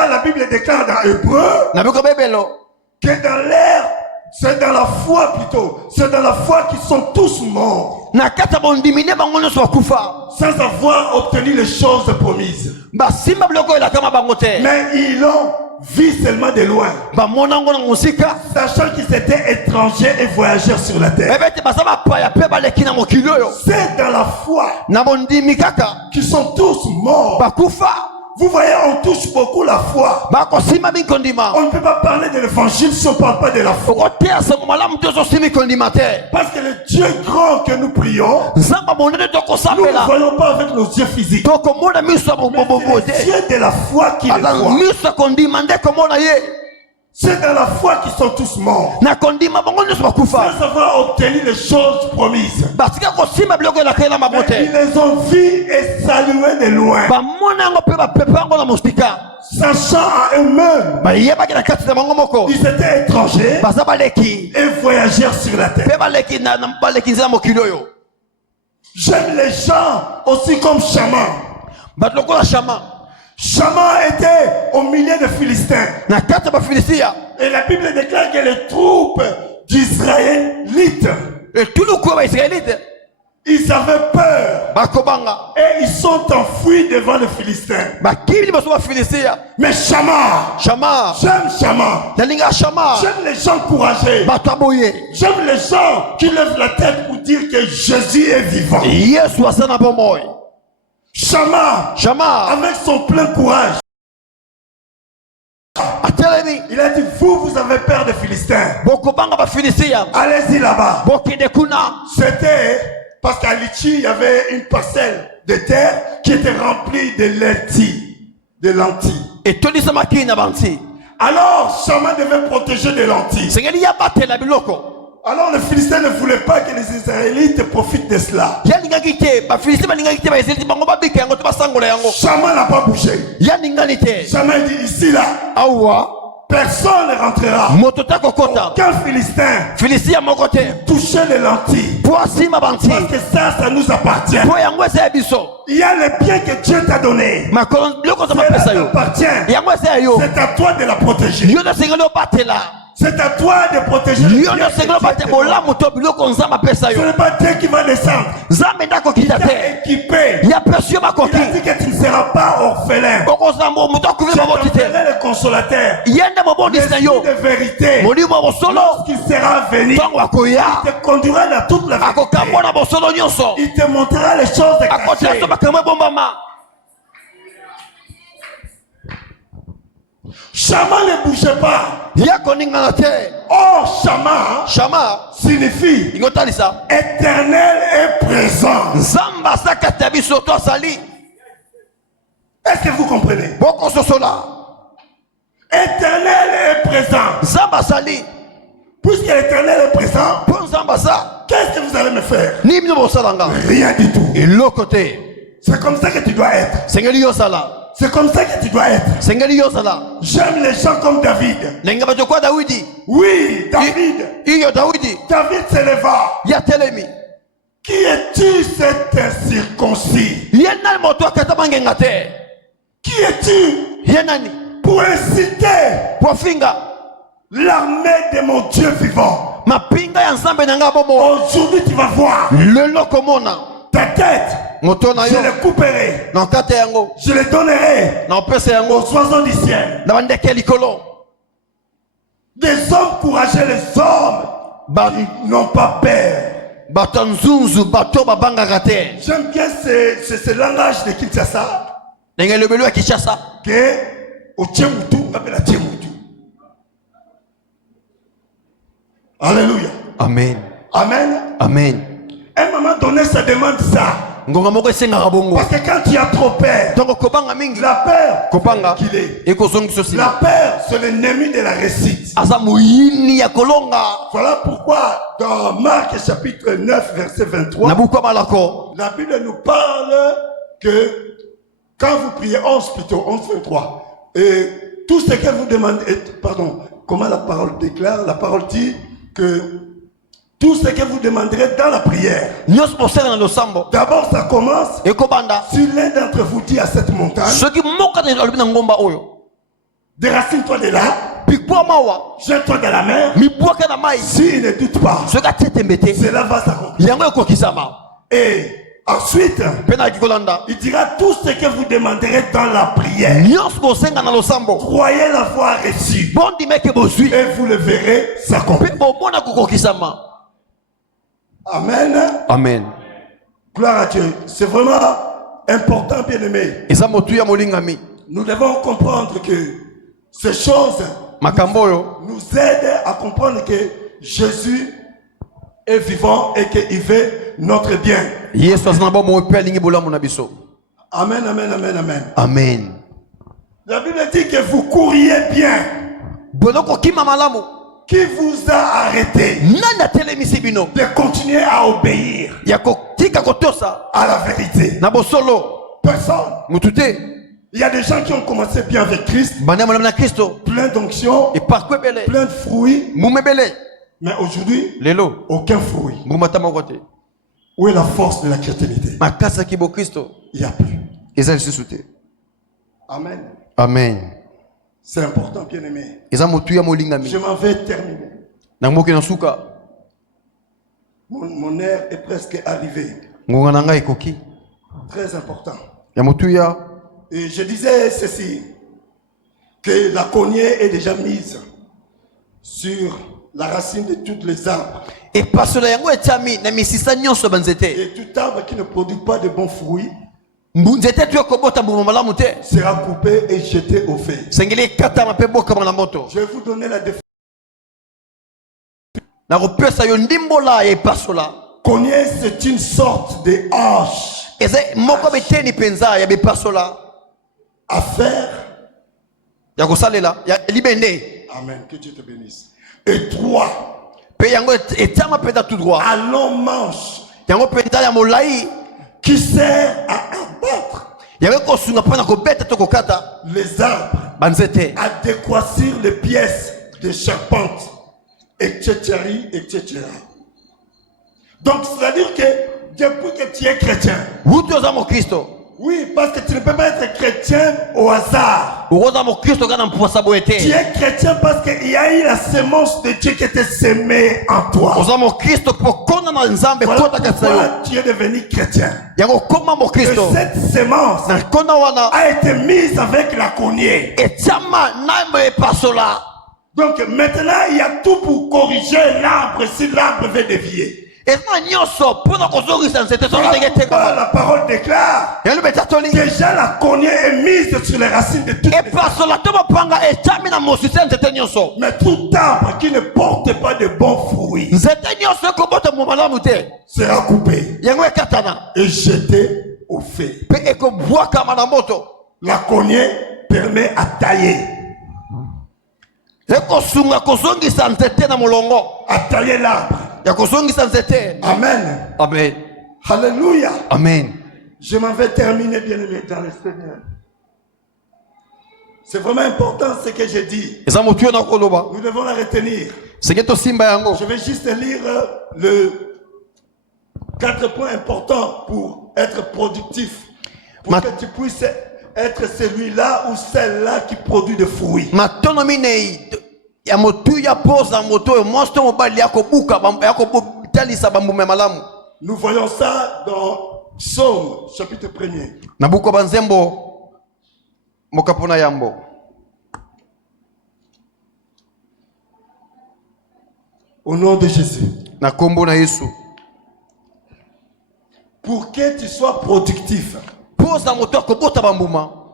la Bible déclare dans Hébreu que dans l'ère C'est dans la foi plutôt. C'est dans la foi qu'ils sont tous morts. Sans avoir obtenu les choses promises. Mais ils l'ont vu seulement de loin. Sachant qu'ils étaient étrangers et voyageurs sur la terre. C'est dans la foi qu'ils sont tous morts. Vous voyez, on touche beaucoup la foi. On ne peut pas parler de l'évangile si on ne parle pas de la foi. Parce que le Dieu grand que nous prions, nous ne voyons pas avec nos yeux physiques. Mais c'est le Dieu de la foi qui le voit. C'est dans la foi qu'ils sont tous morts. Sans avoir obtenu les choses promises. Mais ils les ont vus et salués de loin. Sachant à eux-mêmes, ils étaient étrangers et voyageurs sur la terre. J'aime les gens aussi comme Shaman. Shaman était au milieu des Philistins. Et la Bible déclare que les troupes d'Israélites, ils avaient peur. Et ils sont enfuis devant les Philistins. Mais Shaman, j'aime Shaman. J'aime les gens courageux. J'aime les gens qui lèvent la tête pour dire que Jésus est vivant. Shaman, avec son plein courage, il a dit, vous avez peur des Philistins. Allez-y là-bas. C'était parce qu'à Litchi, il y avait une parcelle de terre qui était remplie de lentilles. Alors, Shaman devait protéger des lentilles. Alors les Philistins ne voulaient pas que les Israélites profitent de cela. Shaman n'a pas bougé. Shaman dit ici là, personne ne rentrera. Aucun Philistin toucher les lentilles. Parce que ça nous appartient. Il y a le bien que Dieu t'a donné. Ça t'appartient. C'est à toi de la protéger. C'est à toi de protéger. Ce n'est pas Dieu qui va descendre. Il t'a équipé. Il a dit que tu ne seras pas orphelin. Je t'enverrai le consolateur. L'esprit de vérité. Lorsqu'il sera venu, il te conduira dans toute la vérité. Il te montrera les choses de cachées. Shaman ne bougeait pas. Oh, Shaman signifie éternel et présent. Est-ce que vous comprenez? Éternel et présent. Puisque l'éternel est présent, qu'est-ce que vous allez me faire? Rien du tout. C'est comme ça que tu dois être. C'est comme ça que tu dois être. J'aime les gens comme David. Oui, David. David se leva. Qui es-tu cet incirconcis? Qui es-tu pour inciter l'armée de mon Dieu vivant? Aujourd'hui tu vas voir ta tête. Je les couperai. Je les donnerai aux oiseaux du ciel. Des hommes courageux, les hommes n'ont pas peur. J'aime bien ce langage de Kinshasa. Que au Tchemutu, on appelle la Tchemutu. Alléluia. Amen. Amen. Amen. Un moment donné, ça demande ça. Parce que quand tu as trop peur, la peur, qu'il est. La peur, c'est l'ennemi de la réussite. Voilà pourquoi dans Marc chapitre 9 verset 23, la Bible nous parle que quand vous priez 11 plutôt, 11-23, et tout ce que vous demandez, pardon, comment la parole déclare? La parole dit que tout ce que vous demanderez dans la prière. D'abord, ça commence. Si l'un d'entre vous dit à cette montagne, déracine-toi de là. Jette-toi dans la mer. S'il ne doute pas, cela va s'accomplir. Et ensuite, il dira tout ce que vous demanderez dans la prière. Croyez l'avoir reçu. Et vous le verrez s'accomplir. Amen. Amen. Gloire à Dieu. C'est vraiment important, bien-aimé. Nous devons comprendre que ces choses nous aident à comprendre que Jésus est vivant et qu'il veut notre bien. Amen, amen, amen, amen. Amen. La Bible dit que vous couriez bien. Qui vous a arrêté de continuer à obéir à la vérité? Personne. Il y a des gens qui ont commencé bien avec Christ, plein d'onction, plein de fruits, mais aujourd'hui, aucun fruit. Où est la force de la chrétienté? Il n'y a plus. Amen. Amen. C'est important, bien aimé. Je m'en vais terminer. Mon heure est presque arrivée. Très important. Et je disais ceci, que la cognée est déjà mise sur la racine de tous les arbres. Et tout arbre qui ne produit pas de bons fruits sera coupé et jeté au feu. Je vais vous donner la définition. Cognée, c'est une sorte de hache à faire. Amen. Que Dieu te bénisse. Et droit. À long manche. Qui sert à abattre les arbres, à décoincir les pièces de charpente, etc., etc. Donc, c'est-à-dire que depuis que tu es chrétien, oui, parce que tu ne peux pas être chrétien au hasard. Tu es chrétien parce qu'il y a eu la semence de Dieu qui était semée en toi. Voilà pourquoi tu es devenu chrétien. Et cette semence a été mise avec la cognée. Donc maintenant, il y a tout pour corriger l'arbre si l'arbre veut dévier. La parole déclare déjà la cognée est mise sur les racines de toutes les arbres. Mais tout arbre qui ne porte pas de bons fruits sera coupé et jeté au feu. La cognée permet à tailler. À tailler l'arbre. Amen. Amen. Alléluia. Amen. Je m'en vais terminer, bien aimé, dans le Seigneur. C'est vraiment important ce que j'ai dit. Nous devons la retenir. Je vais juste lire le 4 points importants pour être productif. Pour que tu puisses être celui-là ou celle-là qui produit des fruits. Nous voyons ça dans Psaume chapitre 1er. Au nom de Jésus. Pour que tu sois productif.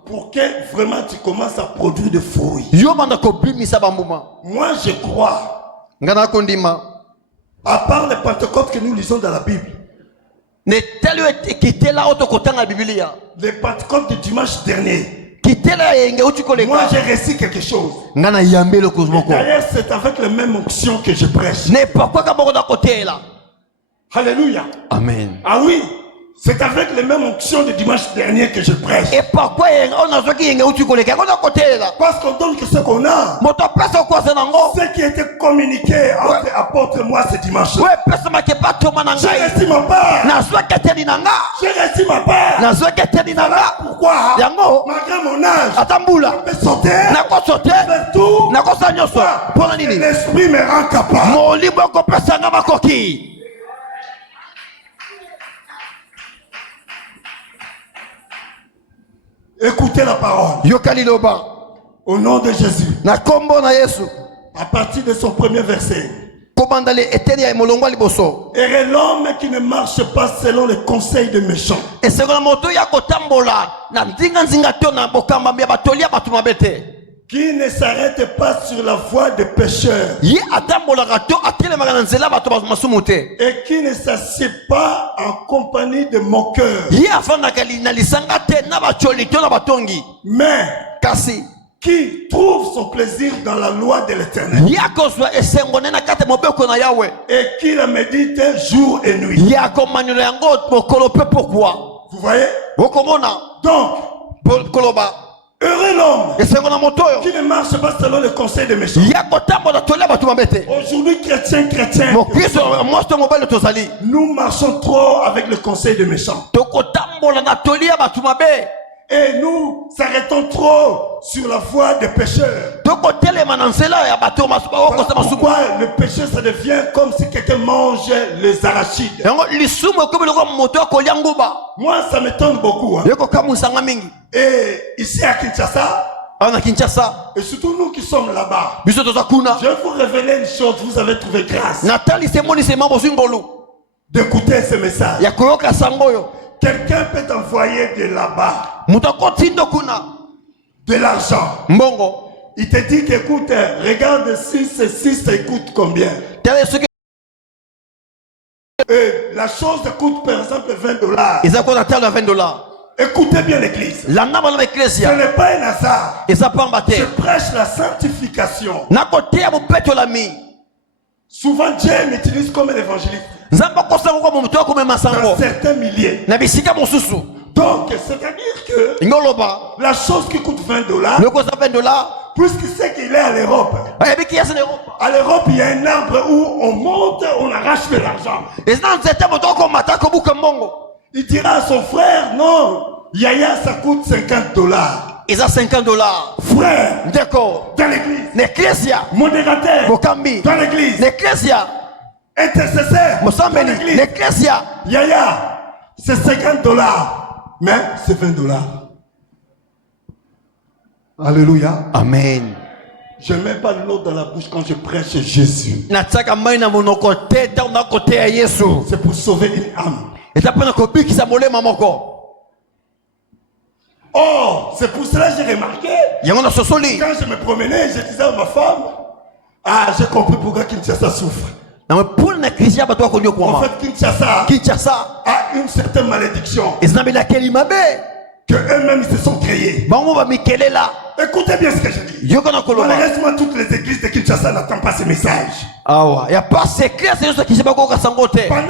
Pour que vraiment tu commences à produire des fruits. Moi je crois, à part les Pentecôtes que nous lisons dans la Bible, les Pentecôtes de dimanche dernier, moi j'ai reçu quelque chose. D'ailleurs c'est avec la même onction que je prêche. Alléluia. Amen. Ah oui, c'est avec les mêmes onctions de dimanche dernier que je prêche. Et pourquoi parce qu'on donne que ce qu'on a, ce qui était communiqué entre apôtres moi ce dimanche. J'ai reçu ma part. J'ai reçu ma part. Voilà pourquoi, malgré mon âge, je peux sauter, faire tout. L'esprit me rend capable. Écoutez la parole. Au nom de Jésus. À partir de son premier verset. Et l'homme qui ne marche pas selon les conseils des méchants. Qui ne s'arrête pas sur la voie des pécheurs. Et qui ne s'assied pas en compagnie de moqueurs. Mais qui trouve son plaisir dans la loi de l'Éternel. Et qui la médite jour et nuit. Vous voyez? Donc, heureux l'homme qui ne marche pas selon le conseil des méchants. Aujourd'hui, chrétiens, nous marchons trop avec le conseil des méchants. Et nous s'arrêtons trop sur la voie des pécheurs. Pourquoi le péché ça devient comme si quelqu'un mange les arachides. Moi ça m'étonne beaucoup. Et ici à Kinshasa, et surtout nous qui sommes là-bas, je vais vous révéler une chose, vous avez trouvé grâce d'écouter ce message. Quelqu'un peut t'envoyer de là-bas de l'argent. Il te dit qu'écoute, regarde 6 et 6, ça coûte combien? La chose coûte par exemple $20. Écoutez bien l'église. Ce n'est pas un hasard. Je prêche la sanctification. Souvent Dieu m'utilise comme un évangéliste. Dans certains milliers. Donc, c'est-à-dire que la chose qui coûte $20, puisqu'il sait qu'il est à l'Europe, à l'Europe, il y a un arbre où on monte, on arrache de l'argent. Il dira à son frère, non, Yaya, ça coûte $50. Ils ont $50. Frère, d'accord. Dans l'église, modérateur, dans l'église, intercesseur, dans l'église, Yaya, c'est $50, mais c'est $20. Alléluia. Amen. Je ne mets pas de l'eau dans la bouche quand je prêche Jésus. C'est pour sauver une âme. Oh, c'est pour cela que j'ai remarqué. Quand je me promenais, je disais à ma femme, ah, j'ai compris pourquoi Kinshasa souffre. En fait, Kinshasa a une certaine malédiction que eux-mêmes ils se sont créés. Écoutez bien ce que je dis. Malheureusement, toutes les églises de Kinshasa n'attendent pas ces messages. Pendant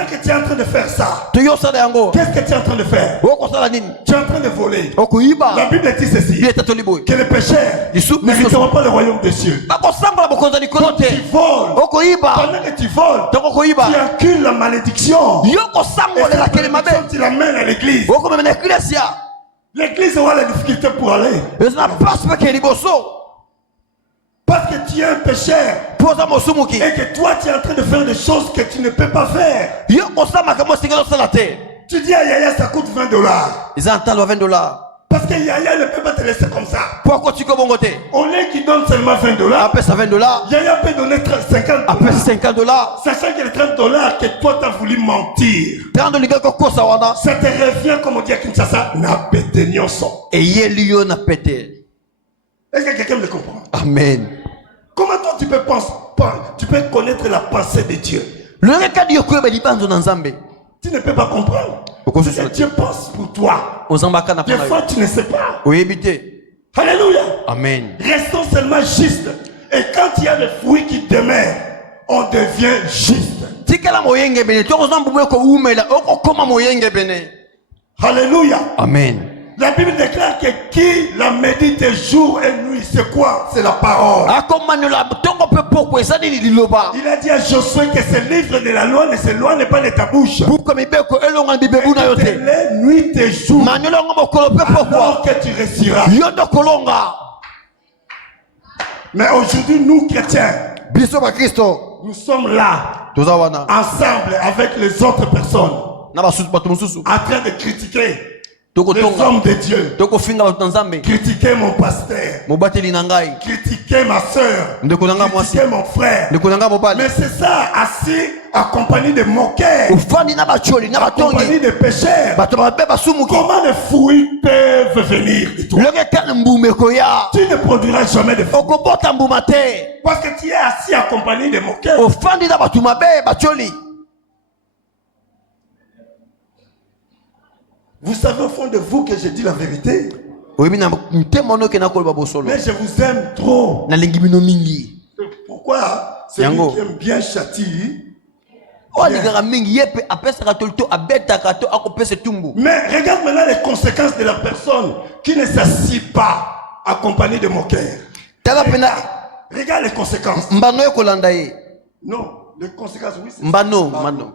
que tu es en train de faire ça, qu'est-ce que tu es en train de faire? Tu es en train de voler. La Bible dit ceci, que les pécheurs n'hériteront pas le royaume des cieux. Quand tu voles, pendant que tu voles, tu accules la malédiction. Et cette malédiction, tu l'amènes à l'église. L'église aura la difficulté pour aller. Parce que tu es un pécheur. Et que toi tu es en train de faire des choses que tu ne peux pas faire. Tu dis à Yaya ça coûte $20. Parce que Yaya ne peut pas te laisser comme ça. On est qui donne seulement $20. Yaya peut donner $50. Sachant que les $30 que toi tu as voulu mentir. Ça te revient comme on dit à Kinshasa. Est-ce que quelqu'un me comprend? Amen. Comment toi tu peux penser, tu peux connaître la pensée de Dieu? Tu ne peux pas comprendre. Dieu pense pour toi. Des fois tu ne sais pas. Alléluia. Amen. Restons seulement justes. Et quand il y a des fruits qui demeurent, on devient juste. Alléluia. Amen. La Bible déclare que qui la médite jour et nuit, c'est quoi? C'est la parole. Il a dit à Josué que ce livre de la loi ne s'éloigne pas de ta bouche. Nuit et jour. Alors que tu réussiras. Mais aujourd'hui, nous chrétiens, nous sommes là, ensemble avec les autres personnes, en train de critiquer les hommes de Dieu, critiquer mon pasteur, critiquer ma soeur, critiquer mon frère. Mais c'est ça, assis accompagné de moqueurs, accompagné de pécheurs. Comment les fruits peuvent venir de toi? Tu ne produiras jamais de fruits parce que tu es assis accompagné de moqueurs. Vous savez au fond de vous que je dis la vérité. Mais je vous aime trop. Pourquoi celui qui aime bien châtie? Mais regarde maintenant les conséquences de la personne qui ne s'assied pas accompagnée de moqueurs. Regarde les conséquences. Non. Les conséquences, oui, c'est Mbano.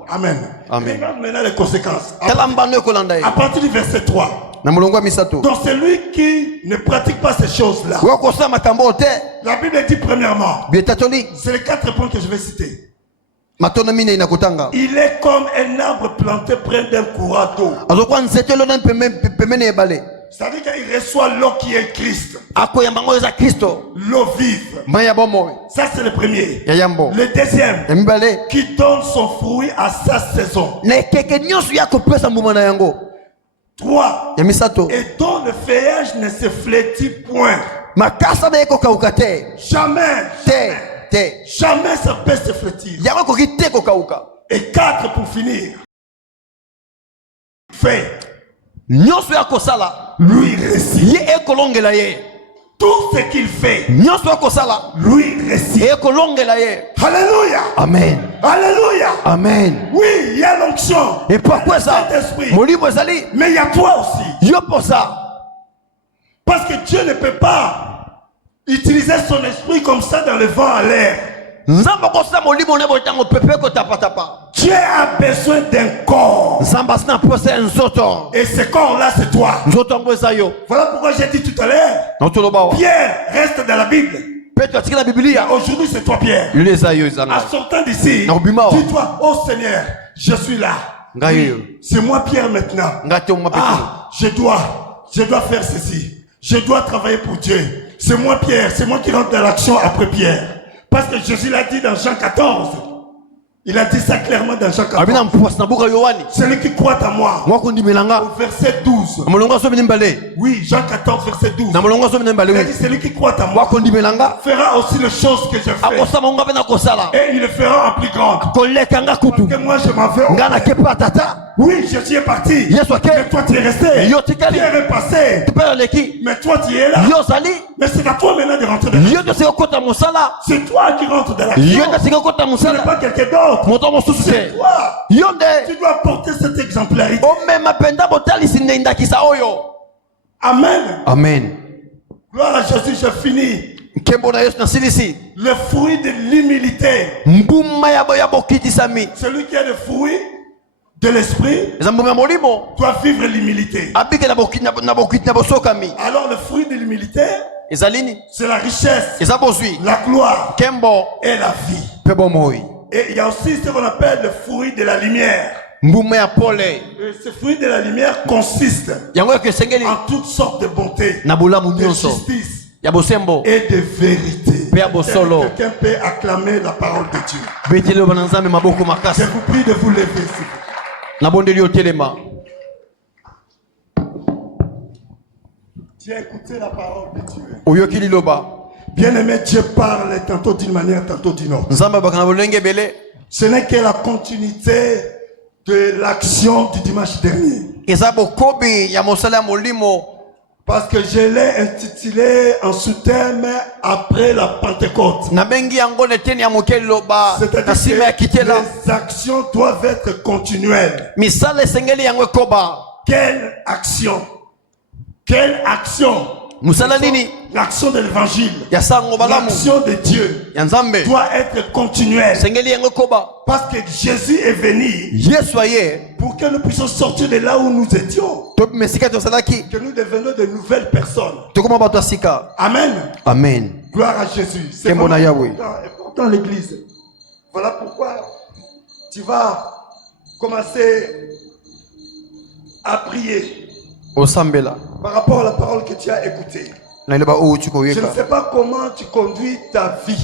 Amen. Regarde maintenant les conséquences. À partir du verset 3. Donc celui qui ne pratique pas ces choses-là. La Bible dit premièrement. C'est les 4 points que je vais citer. Il est comme un arbre planté près d'un courant d'eau. C'est-à-dire qu'il reçoit l'eau qui est Christ. L'eau vive. Ça c'est le premier. Le deuxième, qui donne son fruit à sa saison. 3. Et dont le feuillage ne se flétrit point. Jamais. Jamais ça peut se flétrir. Et 4 pour finir. Fait. Lui réussit. Tout ce qu'il fait, lui réussit. Alléluia. Amen. Alléluia. Amen. Oui, il y a l'onction. Et pourquoi ça? Mais il y a toi aussi. Parce que Dieu ne peut pas utiliser son esprit comme ça dans le vent à l'air. Dieu a besoin d'un corps. Et ce corps-là, c'est toi. Voilà pourquoi j'ai dit tout à l'heure, Pierre reste dans la Bible. Aujourd'hui, c'est toi, Pierre. En sortant d'ici, dis-toi, oh Seigneur, je suis là. Oui, c'est moi, Pierre, maintenant. Je dois faire ceci. Je dois travailler pour Dieu. C'est moi, Pierre. C'est moi qui rentre dans l'action après Pierre. Parce que Jésus l'a dit dans Jean 14. Il a dit ça clairement dans Jean 14. Celui qui croit en moi. Au verset 12. Oui, Jean 14, verset 12. Il a dit celui qui croit en moi fera aussi les choses que je fais. Et il le fera en plus grande. Parce que moi je m'en vais. Oui, Jésus est parti. Mais toi tu es resté. Pierre est passé. Mais toi tu es là. Mais c'est à toi maintenant de rentrer dans la. C'est toi qui rentres dans l'action. Ce n'est pas quelqu'un d'autre. C'est toi. Tu dois porter cette exemplarité. Amen. Amen. Gloire à Jésus, j'ai fini. Le fruit de l'humilité. Celui qui a le fruit de l'esprit doit vivre l'humilité. Alors le fruit de l'humilité, c'est la richesse, la gloire et la vie. Et il y a aussi ce qu'on appelle le fruit de la lumière. Et ce fruit de la lumière consiste en toutes sortes de bonté, de justice et de vérité. Quelqu'un peut acclamer la parole de Dieu. Je vous prie de vous lever, s'il vous plaît. Tu as écouté la parole de Dieu. Bien-aimé, Dieu parle tantôt d'une manière, tantôt d'une autre. Ce n'est que la continuité de l'action du dimanche dernier. Parce que je l'ai intitulé en sous-thème après la Pentecôte. C'est-à-dire que les actions doivent être continuelles. Quelle action? Quelle action? L'action de l'évangile, l'action de Dieu doit être continuelle. Parce que Jésus est venu pour que nous puissions sortir de là où nous étions. Que nous devenions de nouvelles personnes. Amen. Amen. Gloire à Jésus. C'est important l'église. Voilà pourquoi tu vas commencer à prier par rapport à la parole que tu as écoutée. Je ne sais pas comment tu conduis ta vie.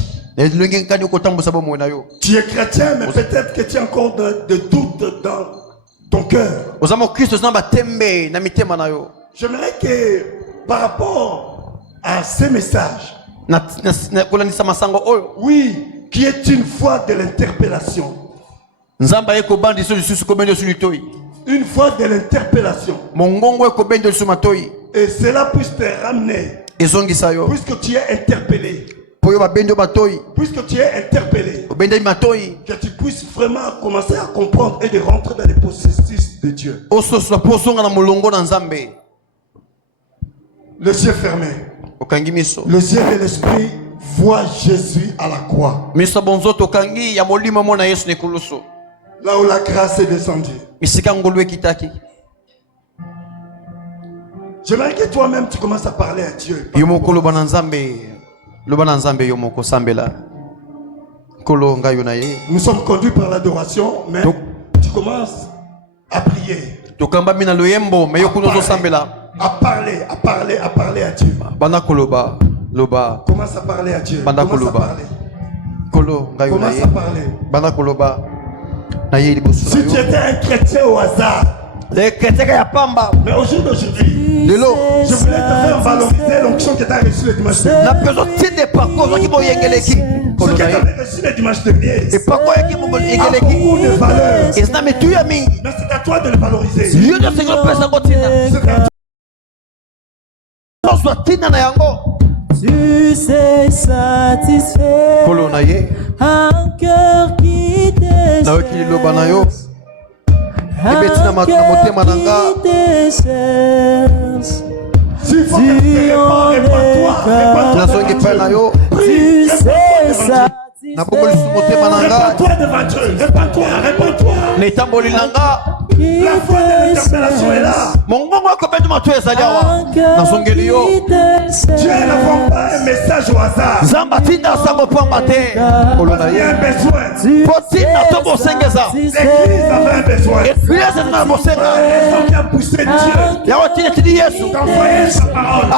Tu es chrétien, mais peut-être que tu as encore des doutes dans ton cœur. J'aimerais que par rapport à ces messages, oui, qui est une fois de l'interpellation. Une fois de l'interpellation. Et cela puisse te ramener. Puisque tu es interpellé. Puisque tu es interpellé. Que tu puisses vraiment commencer à comprendre et de rentrer dans les processus de Dieu. Les yeux fermés. Les yeux de l'esprit voient Jésus à la croix. Là où la grâce est descendue. J'aimerais que toi-même tu commences à parler à Dieu. Nous sommes conduits par l'adoration, mais tu commences à prier. À parler à Dieu. Commence à parler à Dieu. Commence à parler. Si tu étais un chrétien au hasard, mais au jour d'aujourd'hui, je voulais te faire valoriser l'onction que tu as reçue le dimanche dernier. Ce que tu avais reçu le dimanche dernier a beaucoup de valeur. Mais c'est à toi de le valoriser. Tu sais satisfaire un cœur qui désire. Un cœur qui désire. S'il faut que tu te répands, répands-toi. Tu sais satisfaire. Répands-toi devant Dieu. Répands-toi. La foi de l'interpellation est là. Dieu n'envoie pas un message au hasard. Il y a un besoin. L'église avait un besoin. C'est ça qui a poussé Dieu d'envoyer sa parole.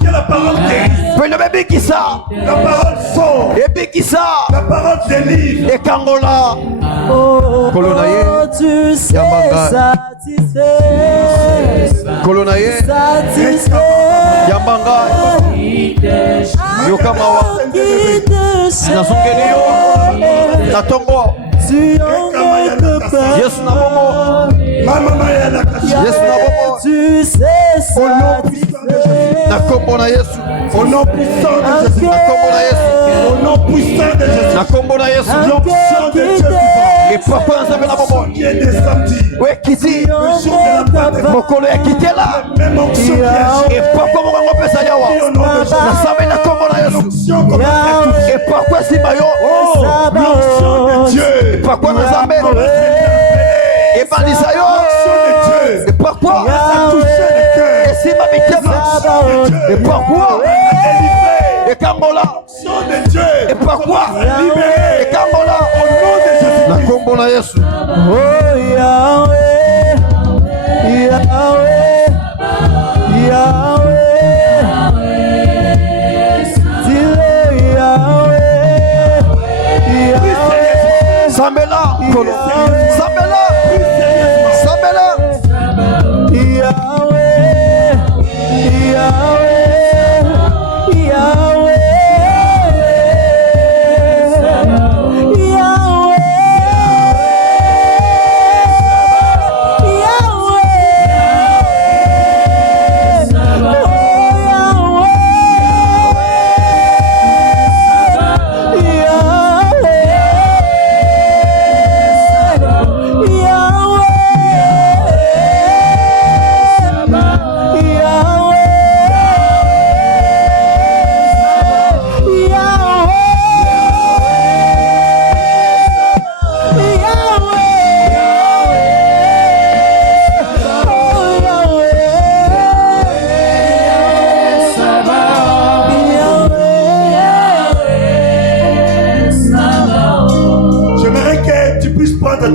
Que la parole guérit. La parole sauve. La parole délivre. Oh, tu sais satisfaire. Satisfaire. Yambanga. Yokamawa. Natongo. Tu en Yesu Nabomo. Yesu Nabomo. Tu sais satisfaire. Nakombo na Yesu. Au nom puissant de Jésus. Nakombo na Yesu. Au nom puissant de Jésus. Nakombo na Yesu. L'onction de Dieu vivant. Et pourquoi nous avons la bobo? Qui est descendu. Ouais, qui dit? Le jour de la Pentecôte. Mokolo ya quitté là. Même onction qui agit. Et pourquoi mon grand père Sayawa? Na sabe na kombo na Yesu. L'onction comme ça. Et pourquoi si mayo? L'onction de Dieu. Et pourquoi na sabe? Et balisayo. L'onction de Dieu. Et pourquoi? Ça touchait le cœur. Et si ma bitema? Et pourquoi? Et Kambola. L'onction de Dieu. Et pourquoi? Libéré. Et Kambola. Au nom de Jésus. Na kombo na Yesu. Oh Yahweh, Yahweh, Yahweh, dis-le Yahweh, Yahweh, Sambela, Kolo. Sambela, Sambela, Yahweh, Yahweh, Yahweh.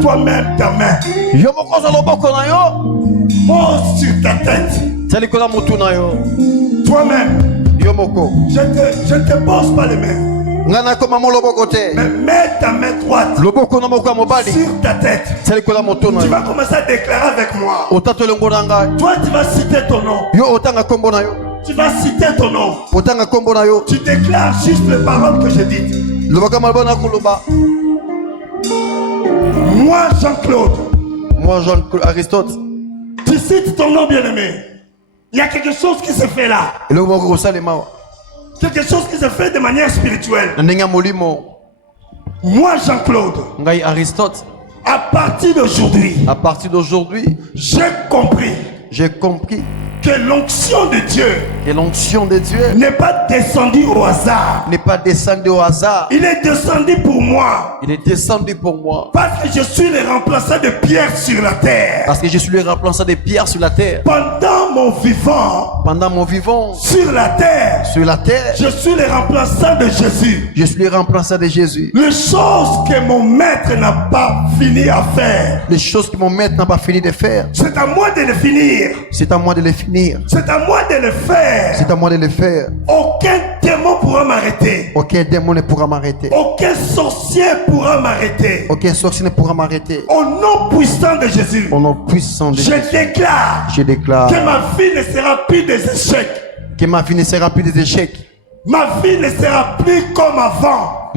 toi-même ta main. Pose sur ta tête. Toi-même. Je ne te pose pas les mains. Mais mets ta main droite sur ta tête. Tu vas commencer à déclarer avec moi. Toi, tu vas citer ton nom. Tu vas citer ton nom. Tu déclares juste les paroles que j'ai dites. Moi, Jean-Claude. Moi, Jean-Claude Aristote. Tu cites ton nom, bien-aimé. Il y a quelque chose qui se fait là. Quelque chose qui se fait de manière spirituelle. Moi, Jean-Claude. Aristote. À partir d'aujourd'hui. J'ai compris que l'onction de Dieu n'est pas descendue au hasard. Il est descendu pour moi. Parce que je suis le remplaçant de Pierre sur la terre. Pendant mon vivant. Sur la terre. Je suis le remplaçant de Jésus. Les choses que mon maître n'a pas fini à faire. C'est à moi de le finir. C'est à moi de le faire. Aucun démon pourra m'arrêter. Aucun sorcier pourra m'arrêter. Au nom puissant de Jésus. Je déclare que ma vie ne sera plus des échecs. Ma vie ne sera plus comme avant.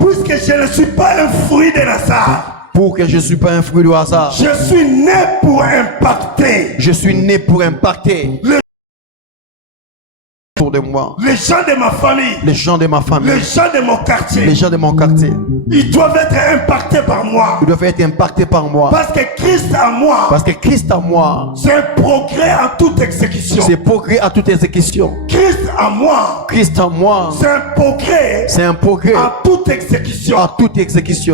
Puisque je ne suis pas un fruit de hasard. Je suis né pour impacter. De moi. Les gens de ma famille. Les gens de mon quartier. Ils doivent être impactés par moi. Parce que Christ en moi. C'est un progrès à toute exécution. Christ en moi. C'est un progrès à toute exécution.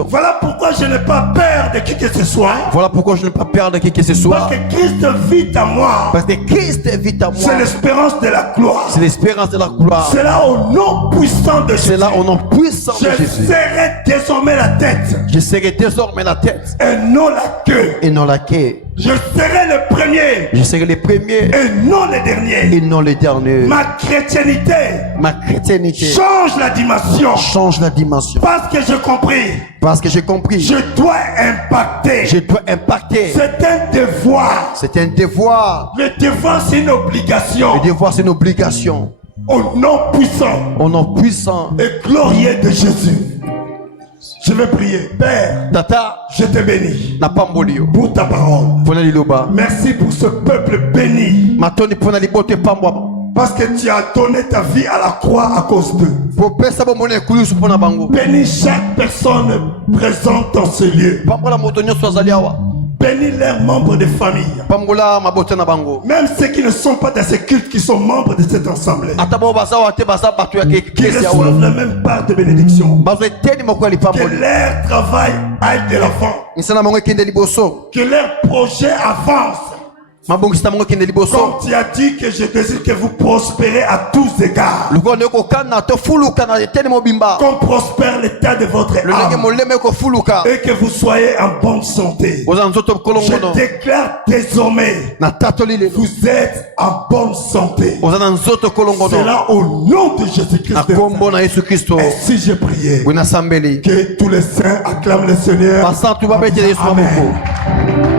Voilà pourquoi je n'ai pas peur de qui que ce soit. Parce que Christ vit en moi. C'est l'espérance de la gloire. C'est là au nom puissant de Jésus. Je serai désormais la tête. Et non la queue. Je serai le premier. Et non le dernier. Ma chrétienté. Change la dimension. Parce que j'ai compris. Je dois impacter. C'est un devoir. Le devoir, c'est une obligation. Au nom puissant et glorieux de Jésus. Je vais prier. Père, je te bénis pour ta parole. Merci pour ce peuple béni. Parce que tu as donné ta vie à la croix à cause d'eux. Bénis chaque personne présente dans ce lieu. Bénis leurs membres de famille. Même ceux qui ne sont pas dans ce culte, qui sont membres de cette assemblée. Qui reçoivent la même part de bénédiction. Que leur travail aille de l'avant. Que leur projet avance. Comme tu as dit que je désire que vous prospérez à tous égards. Qu'on prospère l'état de votre âme. Et que vous soyez en bonne santé. Je déclare désormais, vous êtes en bonne santé. C'est là au nom de Jésus-Christ. Et si j'ai prié, que tous les saints acclament le Seigneur. Amen.